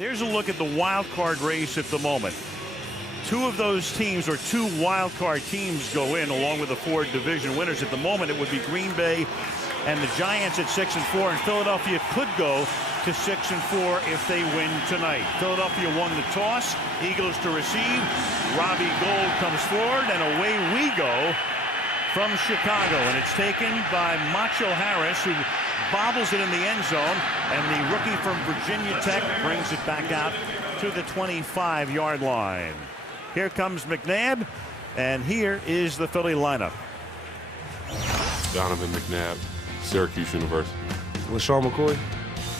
There's a look at the wild card race at the moment. Two of those teams, or two wild card teams, go in along with the four division winners. At the moment, it would be Green Bay and the Giants at 6-4, and Philadelphia could go to 6-4 if they win tonight. Philadelphia won the toss. Eagles to receive. Robbie Gould comes forward, and away we go from Chicago, and it's taken by Macho Harris, who bobbles it in the end zone, and the rookie from Virginia Tech brings it back out to the 25-yard line. Here comes McNabb, and here is the Philly lineup. Donovan McNabb, Syracuse University. LaShawn McCoy,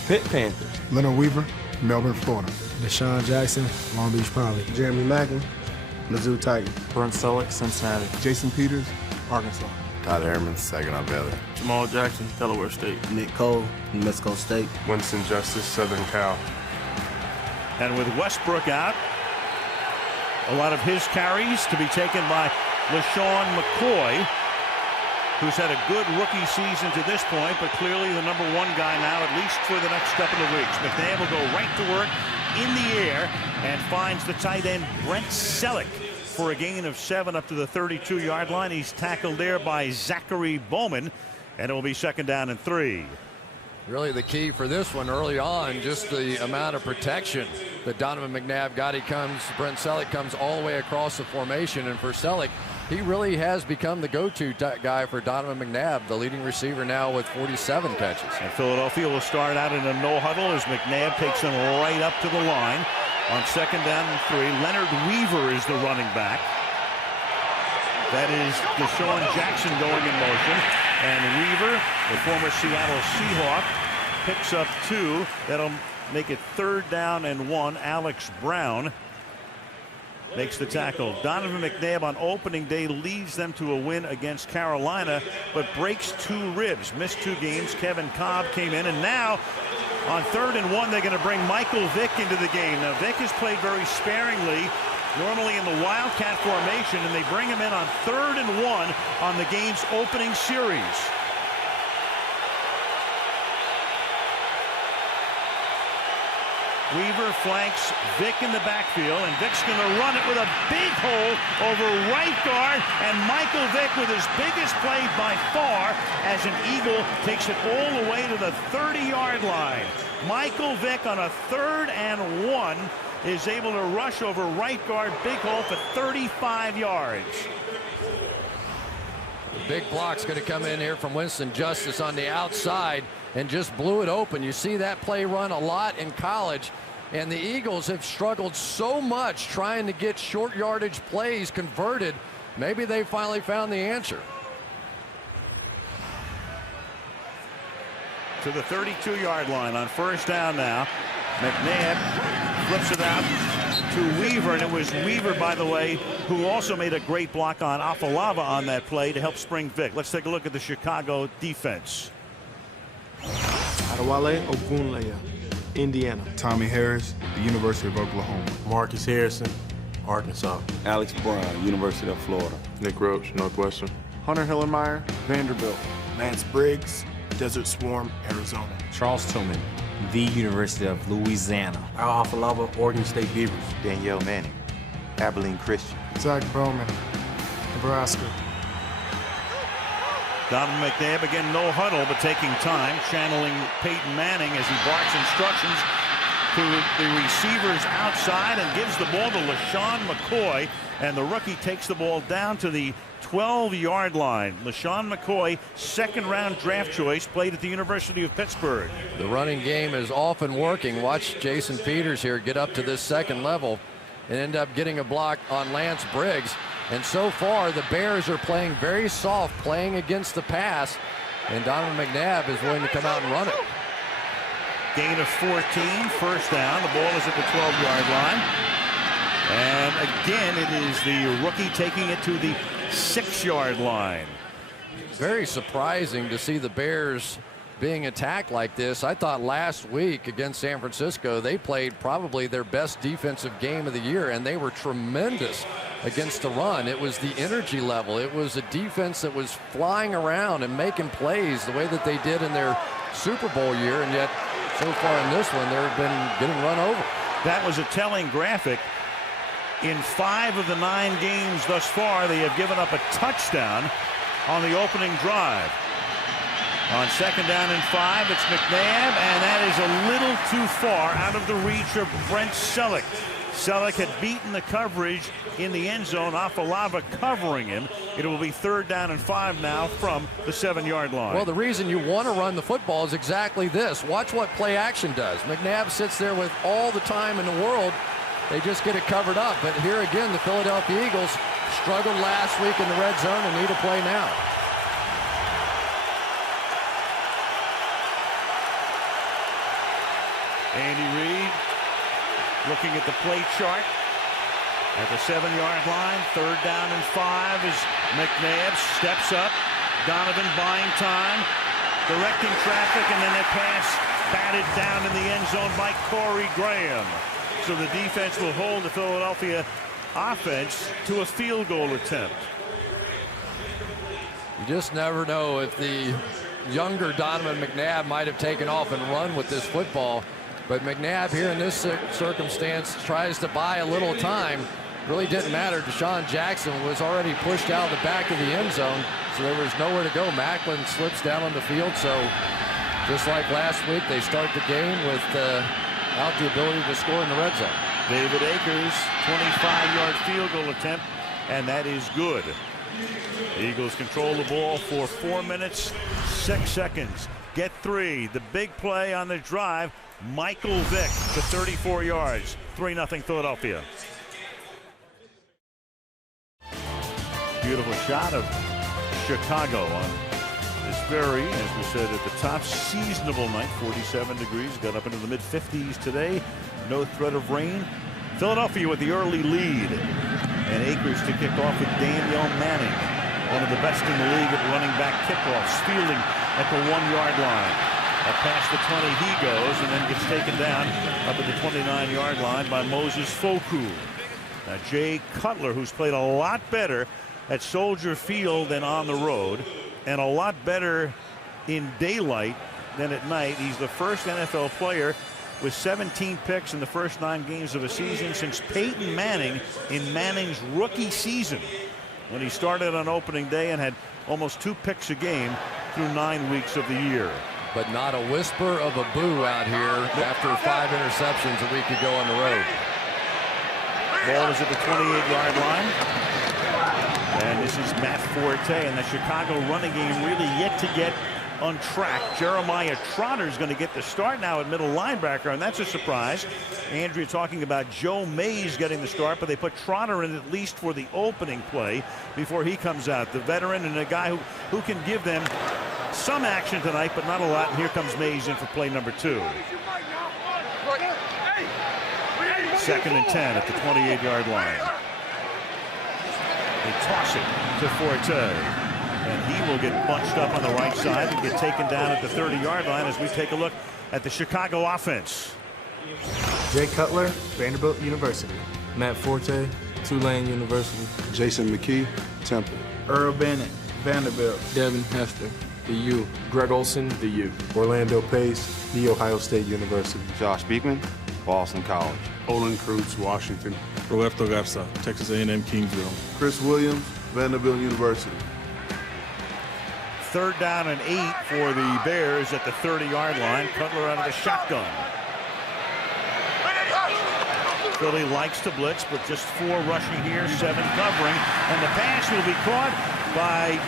Pitt Panthers. Leonard Weaver, Melbourne, Florida. Deshaun Jackson, Long Beach Poly. Jeremy Mackin, Mizzou Tigers. Brent Selleck, Cincinnati. Jason Peters, Arkansas. Tyler Herman, Saginaw Valley. Jamal Jackson, Delaware State. Nick Cole, New Mexico State. Winston Justice, Southern Cal. And with Westbrook out, a lot of his carries to be taken by LaShawn McCoy, who's had a good rookie season to this point, but clearly the #1 guy now, at least for the next couple of weeks. McNabb will go right to work in the air and finds the tight end Brent Selleck for a gain of 7 up to the 32-yard line. He's tackled there by Zachary Bowman, and it will be 2nd down and 3. Really the key for this one early on, just the amount of protection that Donovan McNabb got. Brent Selleck comes all the way across the formation, and for Selleck, he really has become the go-to guy for Donovan McNabb, the leading receiver now with 47 catches. And Philadelphia will start out in a no huddle as McNabb takes them right up to the line. On 2nd down and 3, Leonard Weaver is the running back. That is Deshaun Jackson going in motion. And Weaver, the former Seattle Seahawk, picks up 2. That'll make it 3rd down and 1. Alex Brown makes the tackle. Donovan McNabb on opening day leads them to a win against Carolina, but breaks 2 ribs. Missed 2 games. Kevin Cobb came in, and now on 3rd and 1, they're going to bring Michael Vick into the game. Now, Vick has played very sparingly, normally in the Wildcat formation, and they bring him in on 3rd and 1 on the game's opening series. Weaver flanks Vick in the backfield, and Vick's going to run it with a big hole over right guard, and Michael Vick with his biggest play by far as an Eagle takes it all the way to the 30-yard line. Michael Vick on a 3rd and 1 is able to rush over right guard, big hole for 35 yards. Big block's going to come in here from Winston Justice on the outside and just blew it open. You see that play run a lot in college, and the Eagles have struggled so much trying to get short yardage plays converted. Maybe they finally found the answer. To the 32-yard line on 1st down now. McNabb flips it out to Weaver, and it was Weaver, by the way, who also made a great block on Afalava on that play to help spring Vick. Let's take a look at the Chicago defense. Adewale Ogunleye, Indiana. Tommy Harris, the University of Oklahoma. Marcus Harrison, Arkansas. Alex Brown, University of Florida. Nick Roach, Northwestern. Hunter Hillenmeyer, Vanderbilt. Lance Briggs, Desert Swarm, Arizona. Charles Tillman, the University of Louisiana. Al Afalava, Oregon State Beavers. Danielle Manning, Abilene Christian. Zach Bowman, Nebraska. Donovan McNabb again, no huddle, but taking time, channeling Peyton Manning as he barks instructions to the receivers outside and gives the ball to LaShawn McCoy, and the rookie takes the ball down to the 12-yard line. LaShawn McCoy, 2nd-round draft choice, played at the University of Pittsburgh. The running game is often working. Watch Jason Peters here get up to this 2nd level and end up getting a block on Lance Briggs. And so far, the Bears are playing very soft, playing against the pass, and Donovan McNabb is willing to come out and run it. Gain of 14, 1st down. The ball is at the 12-yard line. And again, it is the rookie taking it to the 6-yard line. Very surprising to see the Bears being attacked like this. I thought last week against San Francisco, they played probably their best defensive game of the year, and they were tremendous against the run. It was the energy level. It was a defense that was flying around and making plays the way that they did in their Super Bowl year, and yet so far in this one, they've been getting run over. that was a telling graphic. In 5 of the 9 games thus far, they have given up a touchdown on the opening drive. On 2nd down and 5, it's McNabb, and that is a little too far out of the reach of Brent Selleck. Selleck had beaten the coverage in the end zone. Afalava covering him. It will be 3rd down and 5 now from the 7-yard line. Well, the reason you want to run the football is exactly this. Watch what play action does. McNabb sits there with all the time in the world. They just get it covered up. But here again, the Philadelphia Eagles struggled last week in the red zone and need a play now. Andy Reid looking at the play chart at the 7-yard line. 3rd down and 5 as McNabb steps up. Donovan buying time, directing traffic, and then a pass batted down in the end zone by Corey Graham. So the defense will hold the Philadelphia offense to a field goal attempt. You just never know if the younger Donovan McNabb might have taken off and run with this football. But McNabb here in this circumstance tries to buy a little time. Really didn't matter. Deshaun Jackson was already pushed out of the back of the end zone, so there was nowhere to go. Macklin slips down on the field, so just like last week, they start the game without the ability to score in the red zone. David Akers, 25-yard field goal attempt, and that is good. The Eagles control the ball for 4 minutes, 6 seconds. Get 3. The big play on the drive. Michael Vick to 34 yards. 3-0 Philadelphia. Beautiful shot of Chicago on this very, as we said at the top, seasonable night. 47 degrees. Got up into the mid-50s today. No threat of rain. Philadelphia with the early lead. And Akers to kick off with Daniel Manning, one of the best in the league at running back kickoffs, fielding at the 1-yard line. Past the 20 he goes, and then gets taken down up at the 29-yard line by Moses Foku. Now Jay Cutler, who's played a lot better at Soldier Field than on the road, and a lot better in daylight than at night. He's the first NFL player with 17 picks in the first 9 games of a season since Peyton Manning in Manning's rookie season, when he started on opening day and had almost 2 picks a game through 9 weeks of the year. But not a whisper of a boo out here after 5 interceptions a week ago on the road. Ball is at the 28-yard line. And this is Matt Forte, and the Chicago running game really yet to get on track. Jeremiah Trotter is going to get the start now at middle linebacker, and that's a surprise. Andrea talking about Joe Mays getting the start, but they put Trotter in at least for the opening play before he comes out. The veteran and a guy who can give them some action tonight, but not a lot. And here comes Mays in for play number 2. 2nd and 10 at the 28-yard line. They toss it to Forte, and he will get bunched up on the right side and get taken down at the 30-yard line as we take a look at the Chicago offense. Jay Cutler, Vanderbilt University. Matt Forte, Tulane University. Jason McKee, Temple. Earl Bennett, Vanderbilt. Devin Hester, the U. Greg Olson, the U. Orlando Pace, The Ohio State University. Josh Beekman, Boston College. Olin Kreutz, Washington. Roberto Garza, Texas A&M Kingsville. Chris Williams, Vanderbilt University. 3rd down and 8 for the Bears at the 30-yard line. Cutler out of the shotgun. Philly likes to blitz, but just 4 rushing here, 7 covering. And the pass will be caught by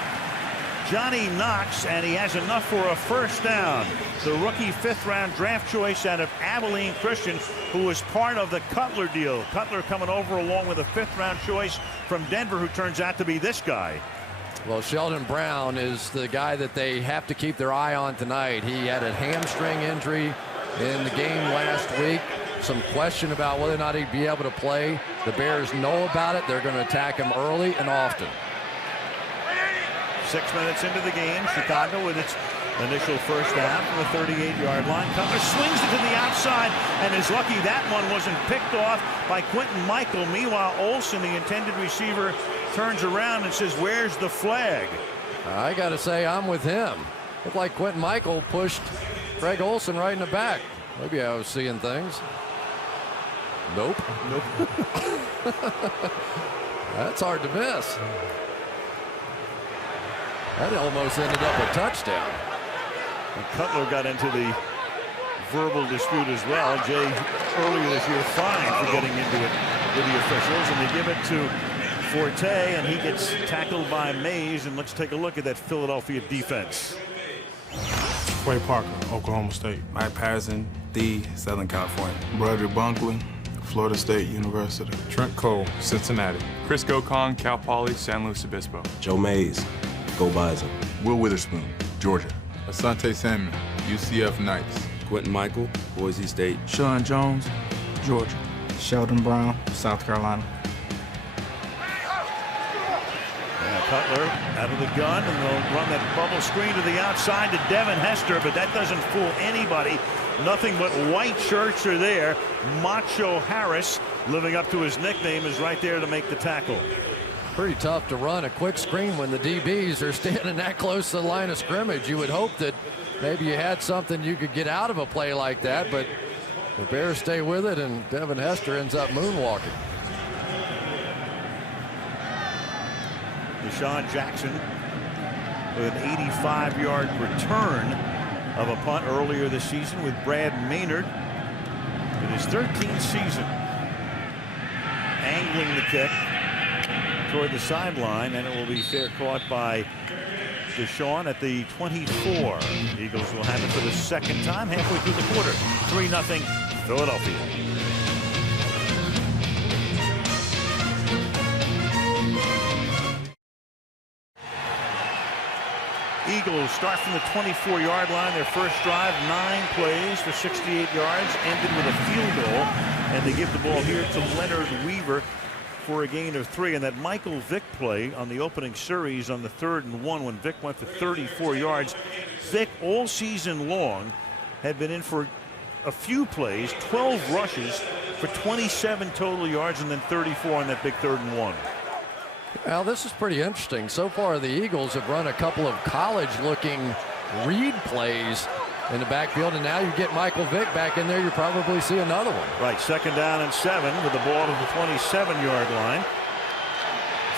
Johnny Knox, and he has enough for a first down. The rookie 5th-round draft choice out of Abilene Christian, who was part of the Cutler deal. Cutler coming over along with a 5th-round choice from Denver, who turns out to be this guy. Well, Sheldon Brown is the guy that they have to keep their eye on tonight. He had a hamstring injury in the game last week. Some question about whether or not he'd be able to play. The Bears know about it. They're going to attack him early and often. 6 minutes into the game, Chicago with its initial first down from the 38-yard line. Cutler swings it to the outside and is lucky that one wasn't picked off by Quentin Michael. Meanwhile, Olsen, the intended receiver, turns around and says, "Where's the flag?" I got to say, I'm with him. Looked like Quentin Michael pushed Greg Olsen right in the back. Maybe I was seeing things. Nope. That's hard to miss. That almost ended up a touchdown. And Cutler got into the verbal dispute as well. Jay earlier this year fined for getting into it with the officials, and they give it to Forte, and he gets tackled by Mays. And let's take a look at that Philadelphia defense. Quay Parker, Oklahoma State. Mike Patterson, Southern California. Broderick Bunkley, Florida State University. Trent Cole, Cincinnati. Chris Gokong, Cal Poly, San Luis Obispo. Joe Mays, Go Bison. Will Witherspoon, Georgia. Asante Samuel, UCF Knights. Quentin Michael, Boise State. Sean Jones, Georgia. Sheldon Brown, South Carolina. Cutler out of the gun, and they'll run that bubble screen to the outside to Devin Hester, but that doesn't fool anybody. Nothing but white shirts are there. Macho Harris, living up to his nickname, is right there to make the tackle. Pretty tough to run a quick screen when the DBs are standing that close to the line of scrimmage. You would hope that maybe you had something you could get out of a play like that, but the Bears stay with it, and Devin Hester ends up moonwalking. Deshaun Jackson with an 85-yard return of a punt earlier this season with Brad Maynard in his 13th season. Angling the kick toward the sideline, and it will be fair caught by Deshaun at the 24. Eagles will have it for the second time halfway through the quarter. 3-0 Philadelphia. Eagles start from the 24-yard line. Their first drive, 9 plays for 68 yards, ended with a field goal, and they give the ball here to Leonard Weaver for a gain of 3. And that Michael Vick play on the opening series on the 3rd and 1 when Vick went for 34 yards. Vick all season long had been in for a few plays, 12 rushes for 27 total yards, and then 34 on that big 3rd and 1. Well, this is pretty interesting. So far, the Eagles have run a couple of college-looking read plays in the backfield, and now you get Michael Vick back in there, you probably see another one. Right, 2nd down and 7 with the ball to the 27-yard line.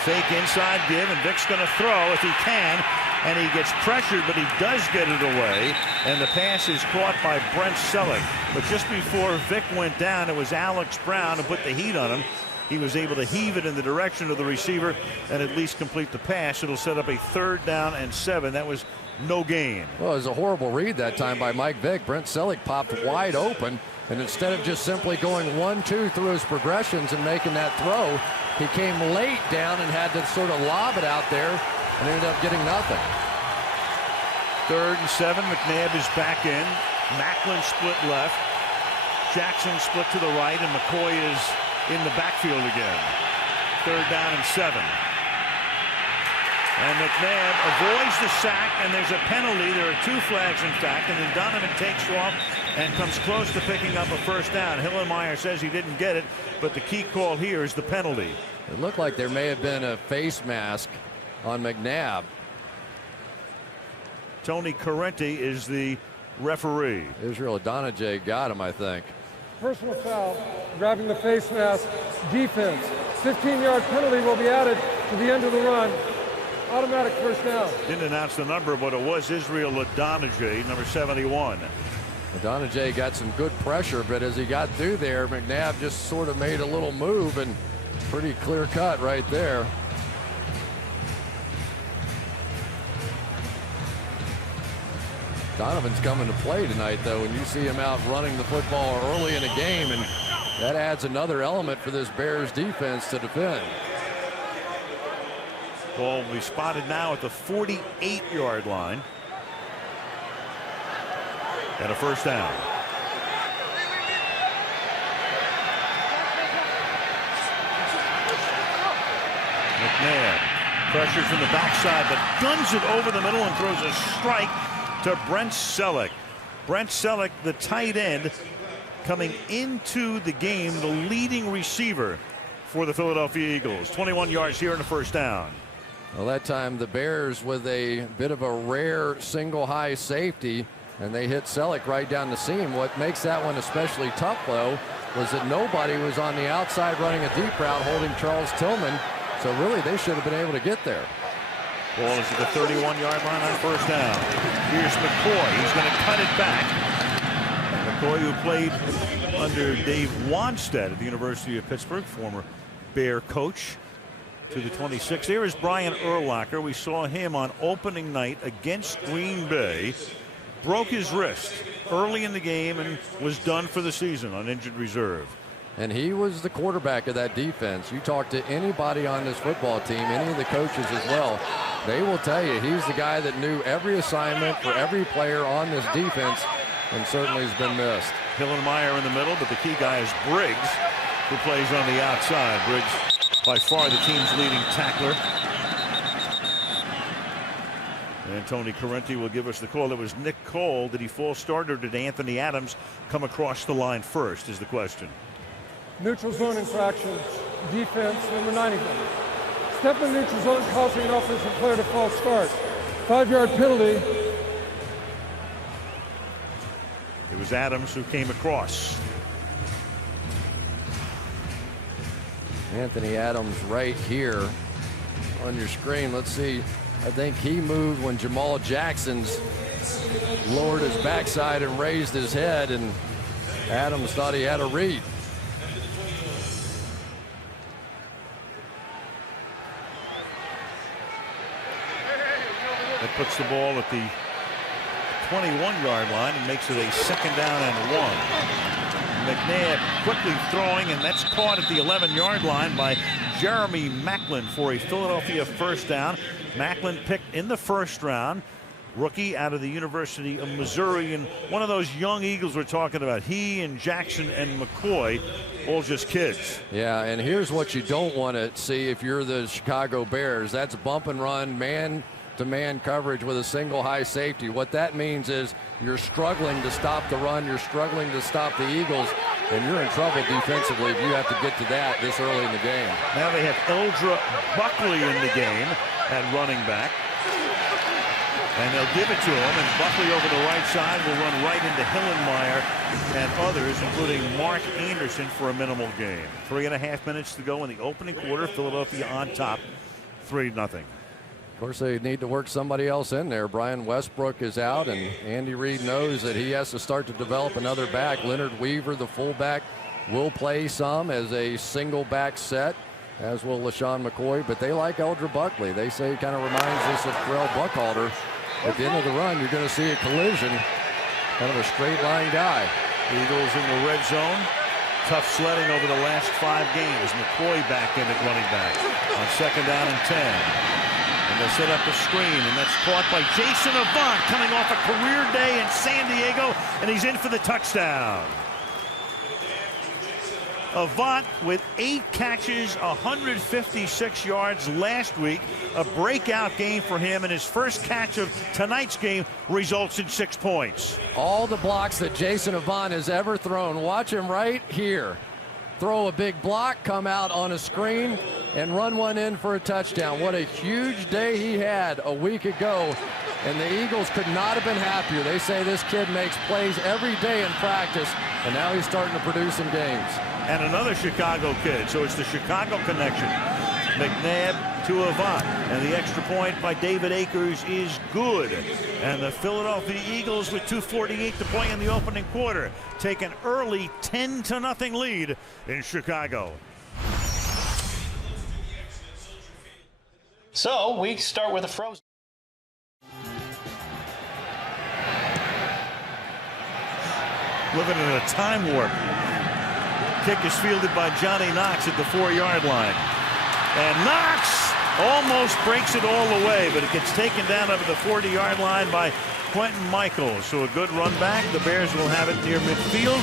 Fake inside give, and Vick's going to throw if he can, and he gets pressured, but he does get it away, and the pass is caught by Brent Selleck. But just before Vick went down, it was Alex Brown who put the heat on him. He was able to heave it in the direction of the receiver and at least complete the pass. It'll set up a 3rd down and 7. That was no gain. Well, it was a horrible read that time by Mike Vick. Brent Selleck popped wide open, and instead of just simply going 1-2 through his progressions and making that throw, he came late down and had to sort of lob it out there and ended up getting nothing. 3rd and 7. McNabb is back in. Macklin split left. Jackson split to the right, and McCoy is in the backfield again. 3rd down and 7. And McNabb avoids the sack, and there's a penalty. There are 2 flags, in fact, and then Donovan takes off and comes close to picking up a 1st down. Hillenmeyer says he didn't get it, but the key call here is the penalty. It looked like there may have been a face mask on McNabb. Tony Correnti is the referee. Israel Adonijay got him, I think. Personal foul, grabbing the face mask, defense. 15-yard penalty will be added to the end of the run. Automatic 1st down. Didn't announce the number, but it was Israel Adonijay, number 71. Adonijay got some good pressure, but as he got through there, McNabb just sort of made a little move, and pretty clear cut right there. Donovan's coming to play tonight, though, and you see him out running the football early in a game, and that adds another element for this Bears defense to defend. Ball will be spotted now at the 48-yard line. And a 1st down. McNabb pressures from the backside, but guns it over the middle and throws a strike to Brent Selleck. Brent Selleck, the tight end, coming into the game, the leading receiver for the Philadelphia Eagles. 21 yards here in the 1st down. Well, that time the Bears with a bit of a rare single high safety, and they hit Selleck right down the seam. What makes that one especially tough, though, was that nobody was on the outside running a deep route holding Charles Tillman. So really, they should have been able to get there. Ball is at the 31-yard line on first down. Here's McCoy. He's going to cut it back. McCoy, who played under Dave Wanstead at the University of Pittsburgh, former Bear coach, to the 26. Here is Brian Urlacher. We saw him on opening night against Green Bay. Broke his wrist early in the game and was done for the season on injured reserve. And he was the quarterback of that defense. You talk to anybody on this football team, any of the coaches as well, they will tell you he's the guy that knew every assignment for every player on this defense, and certainly has been missed. Hillenmeyer in the middle, but the key guy is Briggs, who plays on the outside. Briggs, by far the team's leading tackler. And Tony Correnti will give us the call. It was Nick Cole. Did he fall start, or did Anthony Adams come across the line first, is the question. Neutral zone infraction, defense, number 91. Step in neutral zone causing an offensive player to false start. 5-yard penalty. It was Adams who came across. Anthony Adams right here on your screen. Let's see. I think he moved when Jamal Jackson's lowered his backside and raised his head, and Adams thought he had a read. That puts the ball at the 21-yard line and makes it a 2nd down and 1. McNabb quickly throwing, and that's caught at the 11-yard line by Jeremy Maclin for a Philadelphia first down. Maclin picked in the first round, rookie out of the University of Missouri, and one of those young Eagles we're talking about. He and Jackson and McCoy, all just kids. Yeah, and here's what you don't want to see if you're the Chicago Bears. That's bump and run, man-to-man coverage with a single high safety. What that means is you're struggling to stop the run, you're struggling to stop the Eagles, and you're in trouble defensively if you have to get to that this early in the game. Now they have Eldra Buckley in the game at running back. And they'll give it to him, and Buckley over the right side will run right into Hillenmeyer and others, including Mark Anderson, for a minimal gain. 3.5 minutes to go in the opening quarter. Philadelphia on top, 3-0. Of course, they need to work somebody else in there. Brian Westbrook is out, and Andy Reid knows that he has to start to develop another back. Leonard Weaver, the fullback, will play some as a single back set, as will LaShawn McCoy, but they like Eldra Buckley. They say he kind of reminds us of Terrell Buckhalter. At the end of the run, you're going to see a collision, kind of a straight line guy. Eagles in the red zone. Tough sledding over the last 5 games. McCoy back in at running back on 2nd down and 10. And they'll set up a screen, and that's caught by Jason Avant, coming off a career day in San Diego, and he's in for the touchdown. Avant with 8 catches, 156 yards last week. A breakout game for him, and his first catch of tonight's game results in 6 points. All the blocks that Jason Avant has ever thrown. Watch him right here. Throw a big block, come out on a screen, and run one in for a touchdown. What a huge day he had a week ago, and the Eagles could not have been happier. They say this kid makes plays every day in practice, and now he's starting to produce in games. And another Chicago kid, so it's the Chicago connection. McNabb to Avant, and the extra point by David Akers is good. And the Philadelphia Eagles, with 2:48 to play in the opening quarter, take an early 10-0 lead in Chicago. So we start with a frozen. Living in a time warp. Kick is fielded by Johnny Knox at the 4-yard line. And Knox almost breaks it all the way, but it gets taken down over the 40-yard line by Quentin Michaels. So a good run back. The Bears will have it near midfield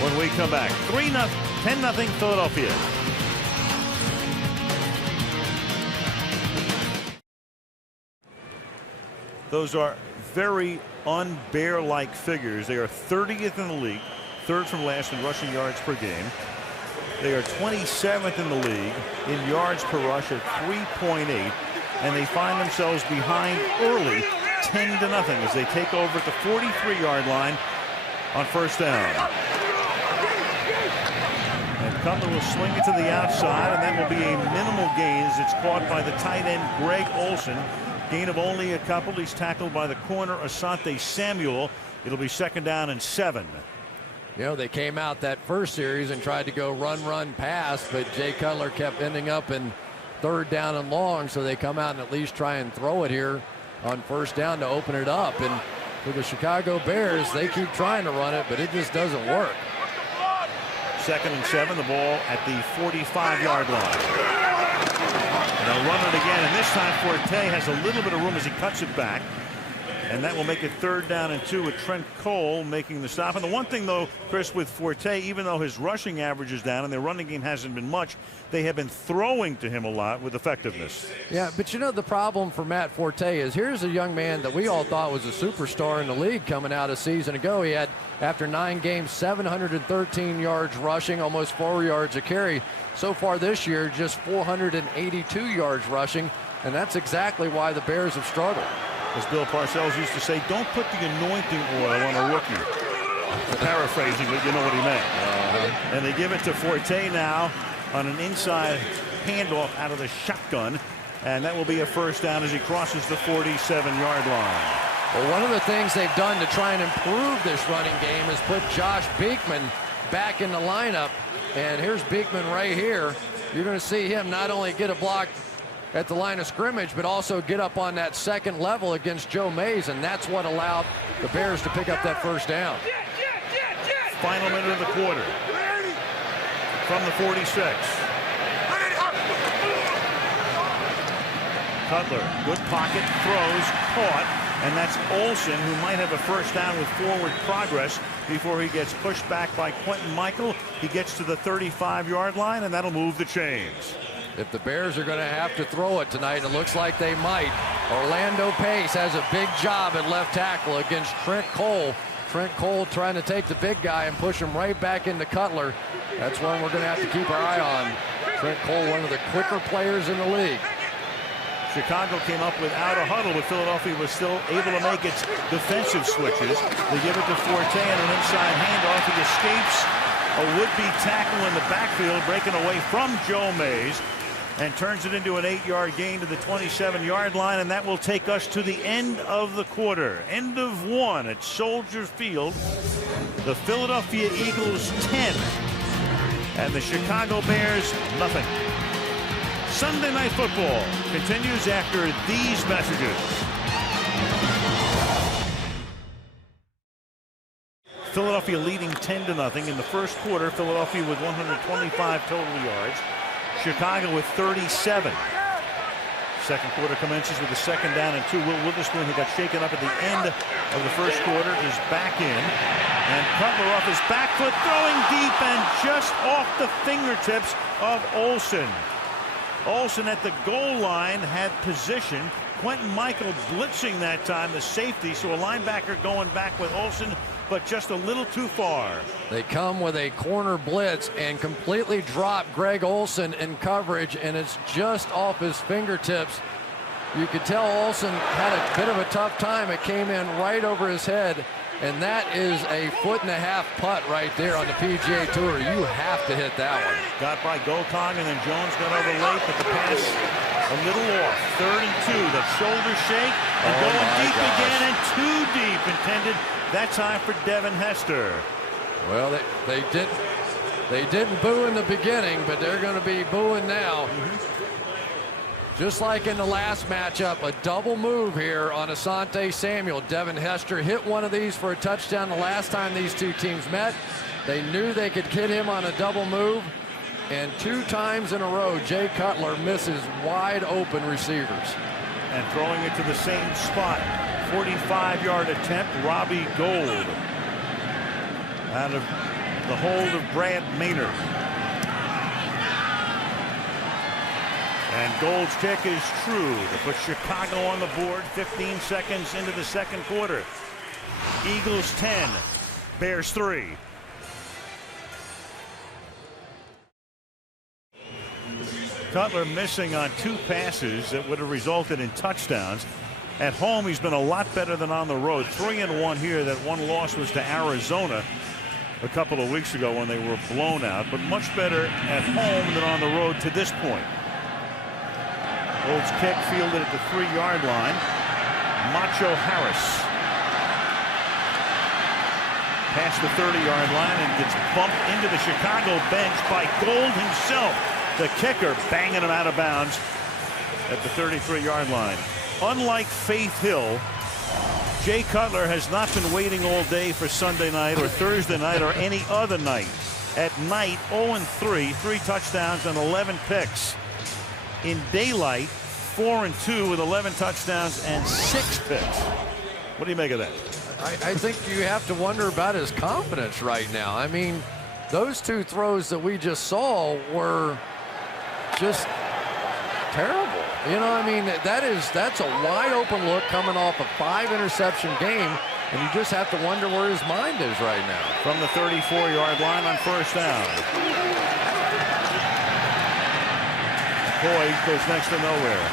when we come back. 10-0 Philadelphia. Those are very un-Bear-like figures. They are 30th in the league, 3rd from last in rushing yards per game. They are 27th in the league in yards per rush at 3.8, and they find themselves behind early 10-0 as they take over at the 43-yard line on first down. Cutler will swing it to the outside, and that will be a minimal gain as it's caught by the tight end Greg Olsen. Gain of only a couple. He's tackled by the corner Asante Samuel. It'll be 2nd down and 7. You know, they came out that first series and tried to go run, pass, but Jay Cutler kept ending up in 3rd down and long, so they come out and at least try and throw it here on 1st down to open it up. And for the Chicago Bears, they keep trying to run it, but it just doesn't work. 2nd and 7, the ball at the 45-yard line. And they'll run it again, and this time Forte has a little bit of room as he cuts it back. And that will make it 3rd down and 2 with Trent Cole making the stop. And the one thing, though, Chris, with Forte, even though his rushing average is down and their running game hasn't been much, they have been throwing to him a lot with effectiveness. Yeah, but you know the problem for Matt Forte is here's a young man that we all thought was a superstar in the league coming out a season ago. He had, after 9 games, 713 yards rushing, almost 4 yards a carry. So far this year, just 482 yards rushing, and that's exactly why the Bears have struggled. As Bill Parcells used to say, don't put the anointing oil on a rookie. Paraphrasing, but you know what he meant. And they give it to Forte now on an inside handoff out of the shotgun. And that will be a 1st down as he crosses the 47-yard line. Well, one of the things they've done to try and improve this running game is put Josh Beekman back in the lineup. And here's Beekman right here. You're going to see him not only get a block at the line of scrimmage, but also get up on that 2nd level against Joe Mays, and that's what allowed the Bears to pick up that 1st down. Final minute of the quarter. From the 46. Cutler, good pocket, throws, caught, and that's Olsen, who might have a 1st down with forward progress before he gets pushed back by Quentin Michael. He gets to the 35-yard line, and that'll move the chains. If the Bears are going to have to throw it tonight, it looks like they might. Orlando Pace has a big job at left tackle against Trent Cole. Trent Cole trying to take the big guy and push him right back into Cutler. That's one we're going to have to keep our eye on. Trent Cole, one of the quicker players in the league. Chicago came up without a huddle, but Philadelphia was still able to make its defensive switches. They give it to Forte on an inside handoff. He escapes a would-be tackle in the backfield, breaking away from Joe Mays, and turns it into an 8-yard gain to the 27-yard line, and that will take us to the end of the quarter. End of 1 at Soldier Field. The Philadelphia Eagles 10 and the Chicago Bears nothing. Sunday Night Football continues after these messages. Philadelphia leading 10-0 in the first quarter. Philadelphia with 125 total yards. Chicago with 37. Second quarter commences with a 2nd down and 2. Will Witherspoon, who got shaken up at the end of the first quarter, is back in. And Cutler off his back foot, throwing deep and just off the fingertips of Olsen. Olsen at the goal line had position. Quentin Michael blitzing that time, the safety, so a linebacker going back with Olsen, but just a little too far. They come with a corner blitz and completely drop Greg Olsen in coverage, and it's just off his fingertips. You could tell Olsen had a bit of a tough time. It came in right over his head, and that is a 1.5-foot putt right there on the PGA Tour. You have to hit that one. Got by Gokong, and then Jones got over late, but the pass a little off. 3rd and 2. The shoulder shake, and going deep again, and too deep intended. That time for Devin Hester. Well, they didn't boo in the beginning, but they're going to be booing now. Just like in the last matchup, a double move here on Asante Samuel. Devin Hester hit one of these for a touchdown the last time these two teams met. They knew they could hit him on a double move, and 2 times in a row, Jay Cutler misses wide open receivers. And throwing it to the same spot. 45-yard attempt, Robbie Gould out of the hold of Brad Maynard. And Gould's kick is true to put Chicago on the board 15 seconds into the second quarter. Eagles 10, Bears 3. Cutler missing on 2 passes that would have resulted in touchdowns. At home, he's been a lot better than on the road. 3-1 here. That one loss was to Arizona. a couple of weeks ago when they were blown out, but much better at home than on the road to this point. Olds kick fielded at the 3-yard line. Macho Harris past the 30-yard line and gets bumped into the Chicago bench by Gold himself. The kicker banging him out of bounds at the 33-yard line. Unlike Faith Hill, Jay Cutler has not been waiting all day for Sunday night or Thursday night or any other night. At night, 0-3, 3 touchdowns and 11 picks. In daylight, 4-2 with 11 touchdowns and 6 picks. What do you make of that? I think you have to wonder about his confidence right now. I mean, those 2 throws that we just saw were just terrible. You know, I mean, that's a wide open look coming off a 5-interception game, and you just have to wonder where his mind is right now. From the 34-yard line on first down. Boyd goes next to nowhere.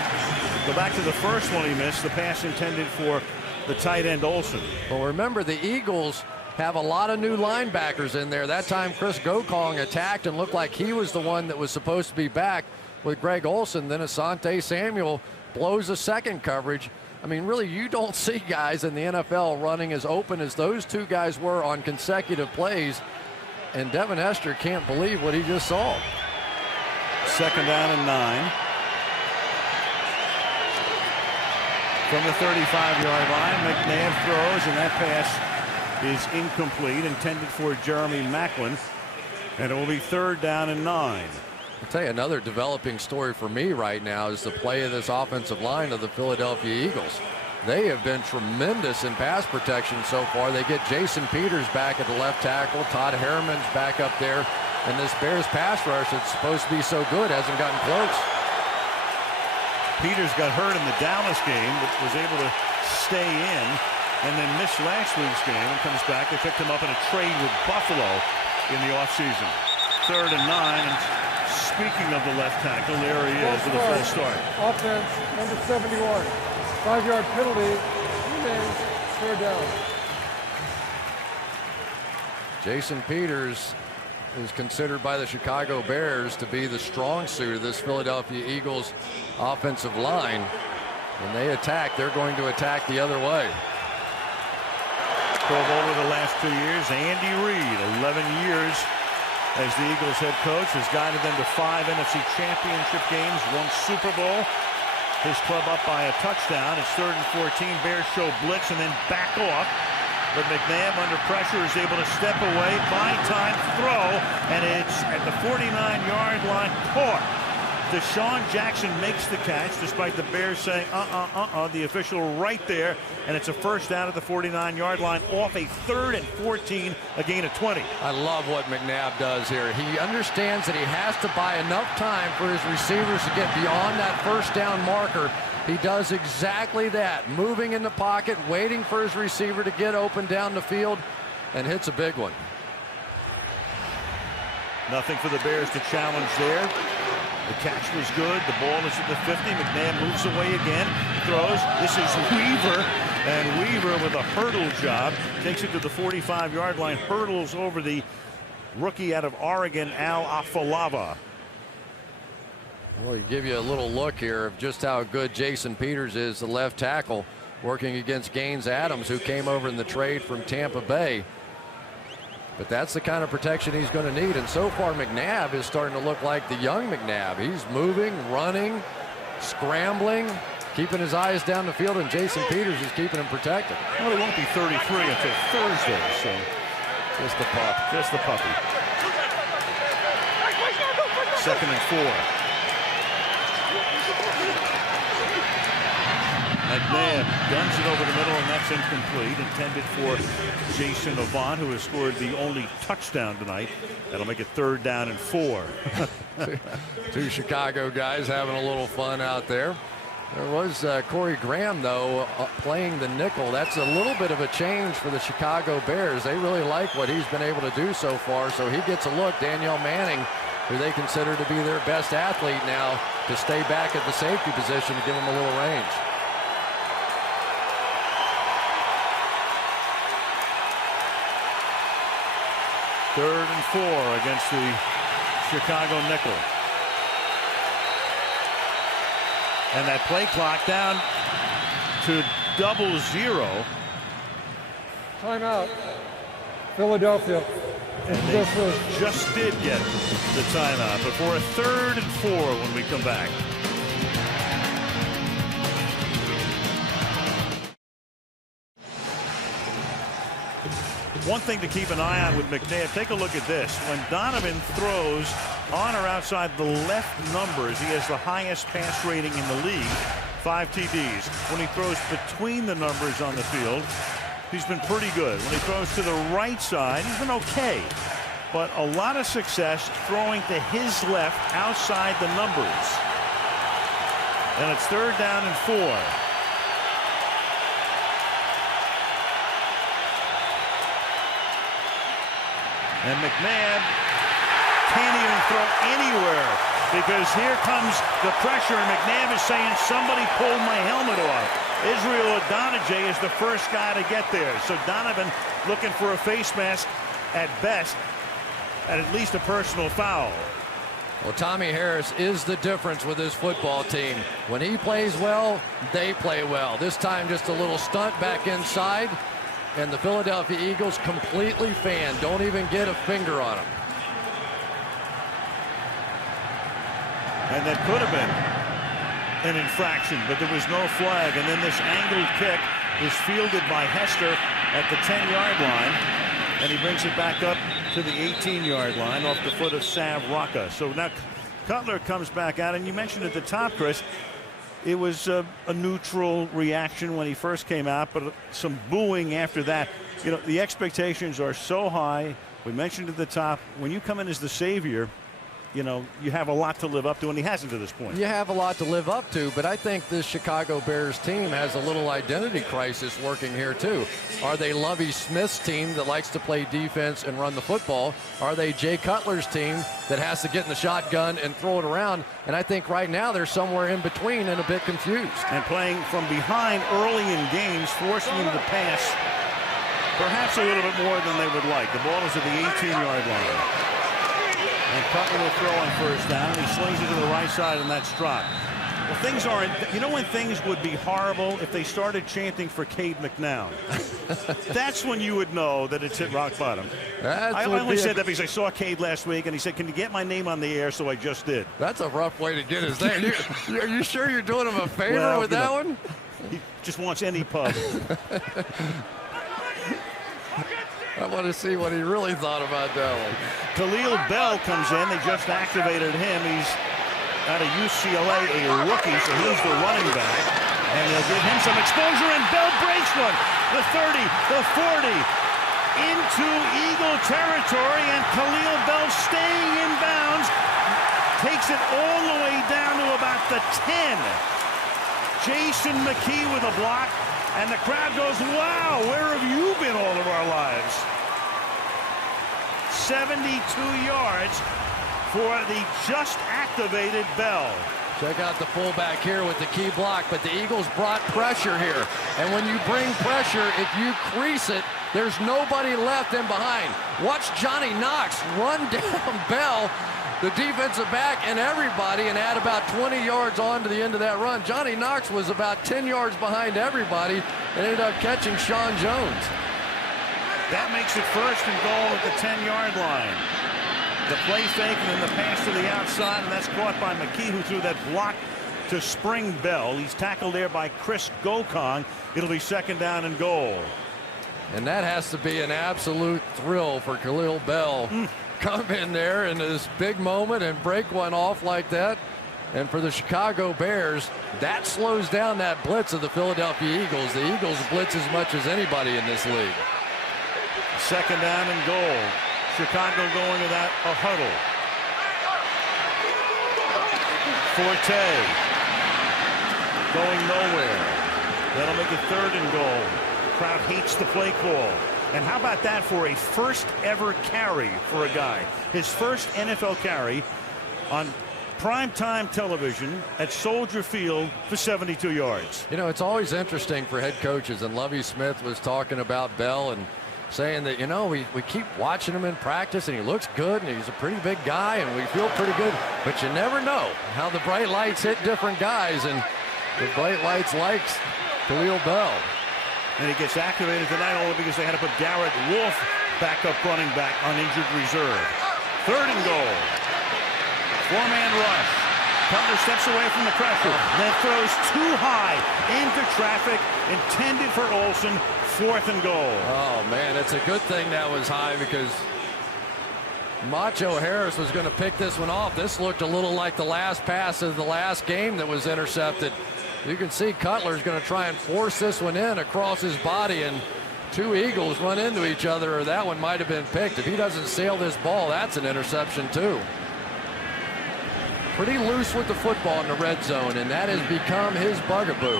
Go back to the first one he missed, the pass intended for the tight end Olsen. Well, remember, the Eagles have a lot of new linebackers in there. That time Chris Gokong attacked and looked like he was the one that was supposed to be back with Greg Olsen. Then Asante Samuel blows a second coverage. I mean, really, you don't see guys in the NFL running as open as those 2 guys were on consecutive plays. And Devin Hester can't believe what he just saw. Second down and 9. From the 35-yard line, McNabb throws, and that pass is incomplete, intended for Jeremy Maclin, and it will be third down and 9. I'll tell you, another developing story for me right now is the play of this offensive line of the Philadelphia Eagles. They have been tremendous in pass protection so far. They get Jason Peters back at the left tackle. Todd Harriman's back up there. And this Bears pass rush that's supposed to be so good hasn't gotten close. Peters got hurt in the Dallas game, but was able to stay in and then missed last week's game and comes back. They picked him up in a trade with Buffalo in the offseason. Third and 9. And speaking of the left tackle, there he is with a full start. Offense, number 71. 5-yard penalty. Remains third down. Jason Peters is considered by the Chicago Bears to be the strong suit of this Philadelphia Eagles offensive line. When they attack, they're going to attack the other way. Pro Bowler the last 2 years, Andy Reid, 11 years as the Eagles head coach, has guided them to 5 NFC championship games, 1 Super Bowl. His club up by a touchdown. It's 3rd and 14. Bears show blitz and then back off. But McNabb under pressure is able to step away, buy time, throw, and it's at the 49-yard line, caught. Deshaun Jackson makes the catch despite the Bears saying the official right there, and it's a first down at the 49-yard line off a 3rd and 14, a gain of 20. I love what McNabb does here. He understands that he has to buy enough time for his receivers to get beyond that first down marker. He does exactly that, moving in the pocket, waiting for his receiver to get open down the field, and hits a big one. Nothing for the Bears to challenge there. The catch was good. The ball is at the 50. McNabb moves away again, throws. This is Weaver, and Weaver with a hurdle job takes it to the 45-yard line, hurdles over the rookie out of Oregon, Al Afalava. Well, we give you a little look here of just how good Jason Peters is, the left tackle, working against Gaines Adams, who came over in the trade from Tampa Bay. But that's the kind of protection he's going to need. And so far, McNabb is starting to look like the young McNabb. He's moving, running, scrambling, keeping his eyes down the field, and Jason Peters is keeping him protected. Well, it won't be 33 until Thursday, so just the pup. Just the puppy. 2nd and 4. McNabb guns it over the middle, and that's incomplete. Intended for Jason Avant, who has scored the only touchdown tonight. That'll make it 3rd down and 4. Two Chicago guys having a little fun out there. There was Corey Graham, though, playing the nickel. That's a little bit of a change for the Chicago Bears. They really like what he's been able to do so far, so he gets a look. Danielle Manning, who they consider to be their best athlete now, to stay back at the safety position to give him a little range. 3rd and 4 against the Chicago nickel. And that play clock down to 0-0. Timeout. Philadelphia. And they just did get the timeout before a 3rd and 4 when we come back. One thing to keep an eye on with McNabb, take a look at this. When Donovan throws on or outside the left numbers, he has the highest pass rating in the league, 5 TDs. When he throws between the numbers on the field, he's been pretty good. When he throws to the right side, he's been okay. But a lot of success throwing to his left outside the numbers. And it's 3rd down and 4. And McNabb can't even throw anywhere because here comes the pressure. And McNabb is saying, somebody pulled my helmet off. Israel Adonijah is the first guy to get there. So Donovan looking for a face mask at best, at least a personal foul. Well, Tommy Harris is the difference with his football team. When he plays well, they play well. This time just a little stunt back inside. And the Philadelphia Eagles completely fanned. Don't even get a finger on him. And that could have been an infraction, but there was no flag. And then this angled kick is fielded by Hester at the 10-yard line. And he brings it back up to the 18-yard line off the foot of Sav Rocca. So now Cutler comes back out. And you mentioned at the top, Chris, it was a neutral reaction when he first came out, but some booing after that. You know, the expectations are so high. We mentioned at the top, when you come in as the savior, you know, you have a lot to live up to, and he hasn't to this point. You have a lot to live up to, but I think this Chicago Bears team has a little identity crisis working here too. Are they Lovie Smith's team that likes to play defense and run the football? Are they Jay Cutler's team that has to get in the shotgun and throw it around? And I think right now they're somewhere in between and a bit confused. And playing from behind early in games, forcing them to pass perhaps a little bit more than they would like. The ball is at the 18-yard line. And Cutler will throw on 1st down. He slings it to the right side, and that's dropped. Well, things aren't. You know when things would be horrible? If they started chanting for Cade McNown. That's when you would know that it's hit rock bottom. I only said that because I saw Cade last week, and he said, "Can you get my name on the air?" So I just did. That's a rough way to get his name. Are you sure you're doing him a favor with that one? He just wants any pub. I want to see what he really thought about that one. Khalil Bell comes in. They just activated him. He's out of UCLA, a rookie, so he's the running back. And they'll give him some exposure, and Bell breaks one. The 30, the 40, into Eagle territory, and Khalil Bell staying in bounds, takes it all the way down to about the 10. Jason McKee with a block. And the crowd goes, wow, where have you been all of our lives? 72 yards for the just activated Bell. Check out the fullback here with the key block, but the Eagles brought pressure here. And when you bring pressure, if you crease it, there's nobody left in behind. Watch Johnny Knox run down Bell, the defensive back, and everybody, and add about 20 yards on to the end of that run. Johnny Knox was about 10 yards behind everybody and ended up catching Sean Jones. That makes it 1st and goal at the 10-yard line. The play fake and then the pass to the outside, and that's caught by McKee, who threw that block to spring Bell. He's tackled there by Chris Gokong. It'll be 2nd down and goal. And that has to be an absolute thrill for Khalil Bell. Come in there in this big moment and break one off like that. And for the Chicago Bears, that slows down that blitz of the Philadelphia Eagles. The Eagles blitz as much as anybody in this league. 2nd down and goal. Chicago going to that a huddle. Forte going nowhere. That'll make it 3rd and goal. Crowd hates the play call. And how about that for a first ever carry for a guy? His first NFL carry on primetime television at Soldier Field for 72 yards. You know, it's always interesting for head coaches, and Lovie Smith was talking about Bell, and saying that, you know, we keep watching him in practice and he looks good and he's a pretty big guy and we feel pretty good, but you never know how the bright lights hit different guys, and the bright lights likes Khalil Bell. And he gets activated tonight only because they had to put Garrett Wolf, backup running back, on injured reserve. 3rd and goal. 4-man rush. Cutler steps away from the pressure, then throws too high into traffic, intended for Olsen. 4th and goal. Oh, man, it's a good thing that was high, because Macho Harris was going to pick this one off. This looked a little like the last pass of the last game that was intercepted. You can see Cutler's going to try and force this one in across his body, and 2 Eagles run into each other, or that one might have been picked. If he doesn't sail this ball, that's an interception too. Pretty loose with the football in the red zone, and that has become his bugaboo.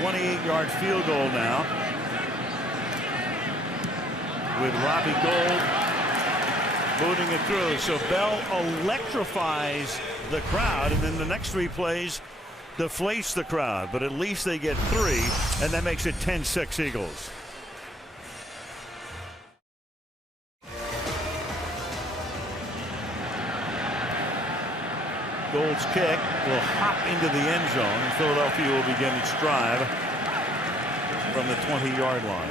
28-yard field goal now, with Robbie Gould booting it through. So Bell electrifies the crowd, and then the next 3 plays deflates the crowd, but at least they get 3, and that makes it 10-6 Eagles. Gould's kick will hop into the end zone, and Philadelphia will begin its drive from the 20-yard line.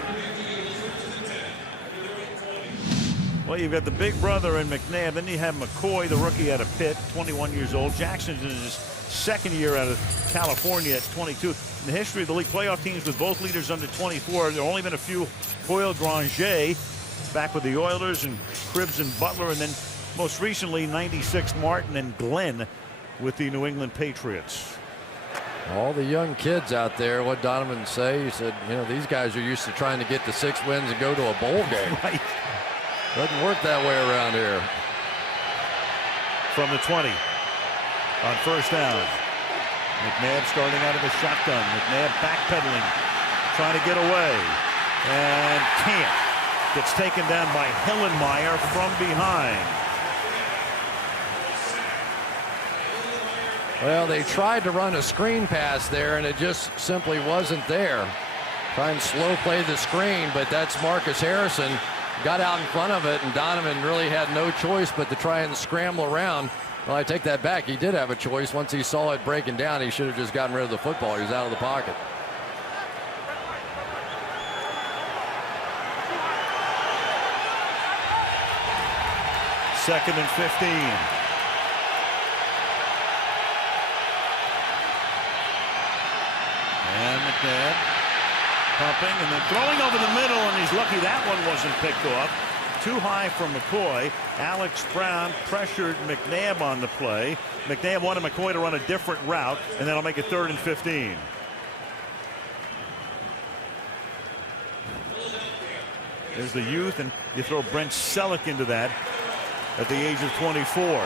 Well, you've got the big brother in McNabb, then you have McCoy, the rookie out of Pitt, 21 years old. Jackson's in his 2nd year out of California at 22. In the history of the league, playoff teams with both leaders under 24, there have only been a few. Hoyle Granger back with the Oilers, and Cribbs and Butler, and then most recently 96 Martin and Glenn with the New England Patriots. All the young kids out there, what Donovan say, he said, you know, these guys are used to trying to get to 6 wins and go to a bowl game. Right. Doesn't work that way around here. From the 20 on 1st down. McNabb starting out of the shotgun. McNabb backpedaling, trying to get away, and can't. Gets taken down by Hillenmeyer from behind. Well, they tried to run a screen pass there, and it just simply wasn't there. Try and slow play the screen, but that's Marcus Harrison. Got out in front of it, and Donovan really had no choice but to try and scramble around. Well, I take that back. He did have a choice. Once he saw it breaking down, he should have just gotten rid of the football. He was out of the pocket. Second and 15. And McNabb pumping and then throwing over the middle, and he's lucky that one wasn't picked off. Too high for McCoy. Alex Brown pressured McNabb on the play. McNabb wanted McCoy to run a different route, and then I'll make it 3rd and 15. There's the youth, and you throw Brent Selleck into that at the age of 24.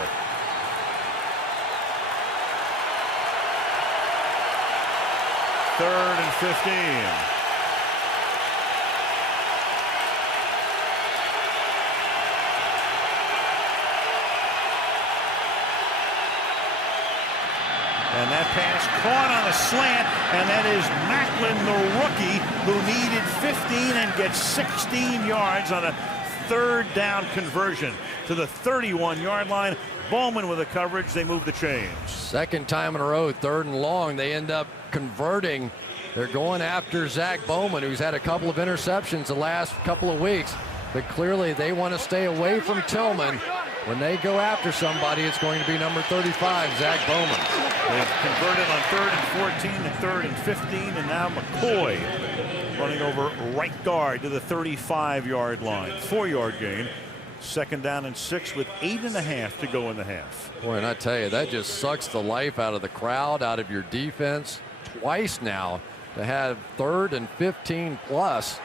3rd and 15. And that pass caught on a slant, and that is Macklin, the rookie, who needed 15 and gets 16 yards on a 3rd down conversion to the 31-yard line. Bowman with the coverage. They move the chains. 2nd time in a row, 3rd and long. They end up converting. They're going after Zach Bowman, who's had a couple of interceptions the last couple of weeks. But clearly they want to stay away from Tillman. When they go after somebody, it's going to be number 35, Zach Bowman. They've converted on 3rd and 14 and 3rd and 15, and now McCoy running over right guard to the 35-yard line. 4-yard gain. 2nd down and 6 with 8.5 to go in the half. Boy, and I tell you, that just sucks the life out of the crowd, out of your defense. Twice now to have 3rd and 15 plus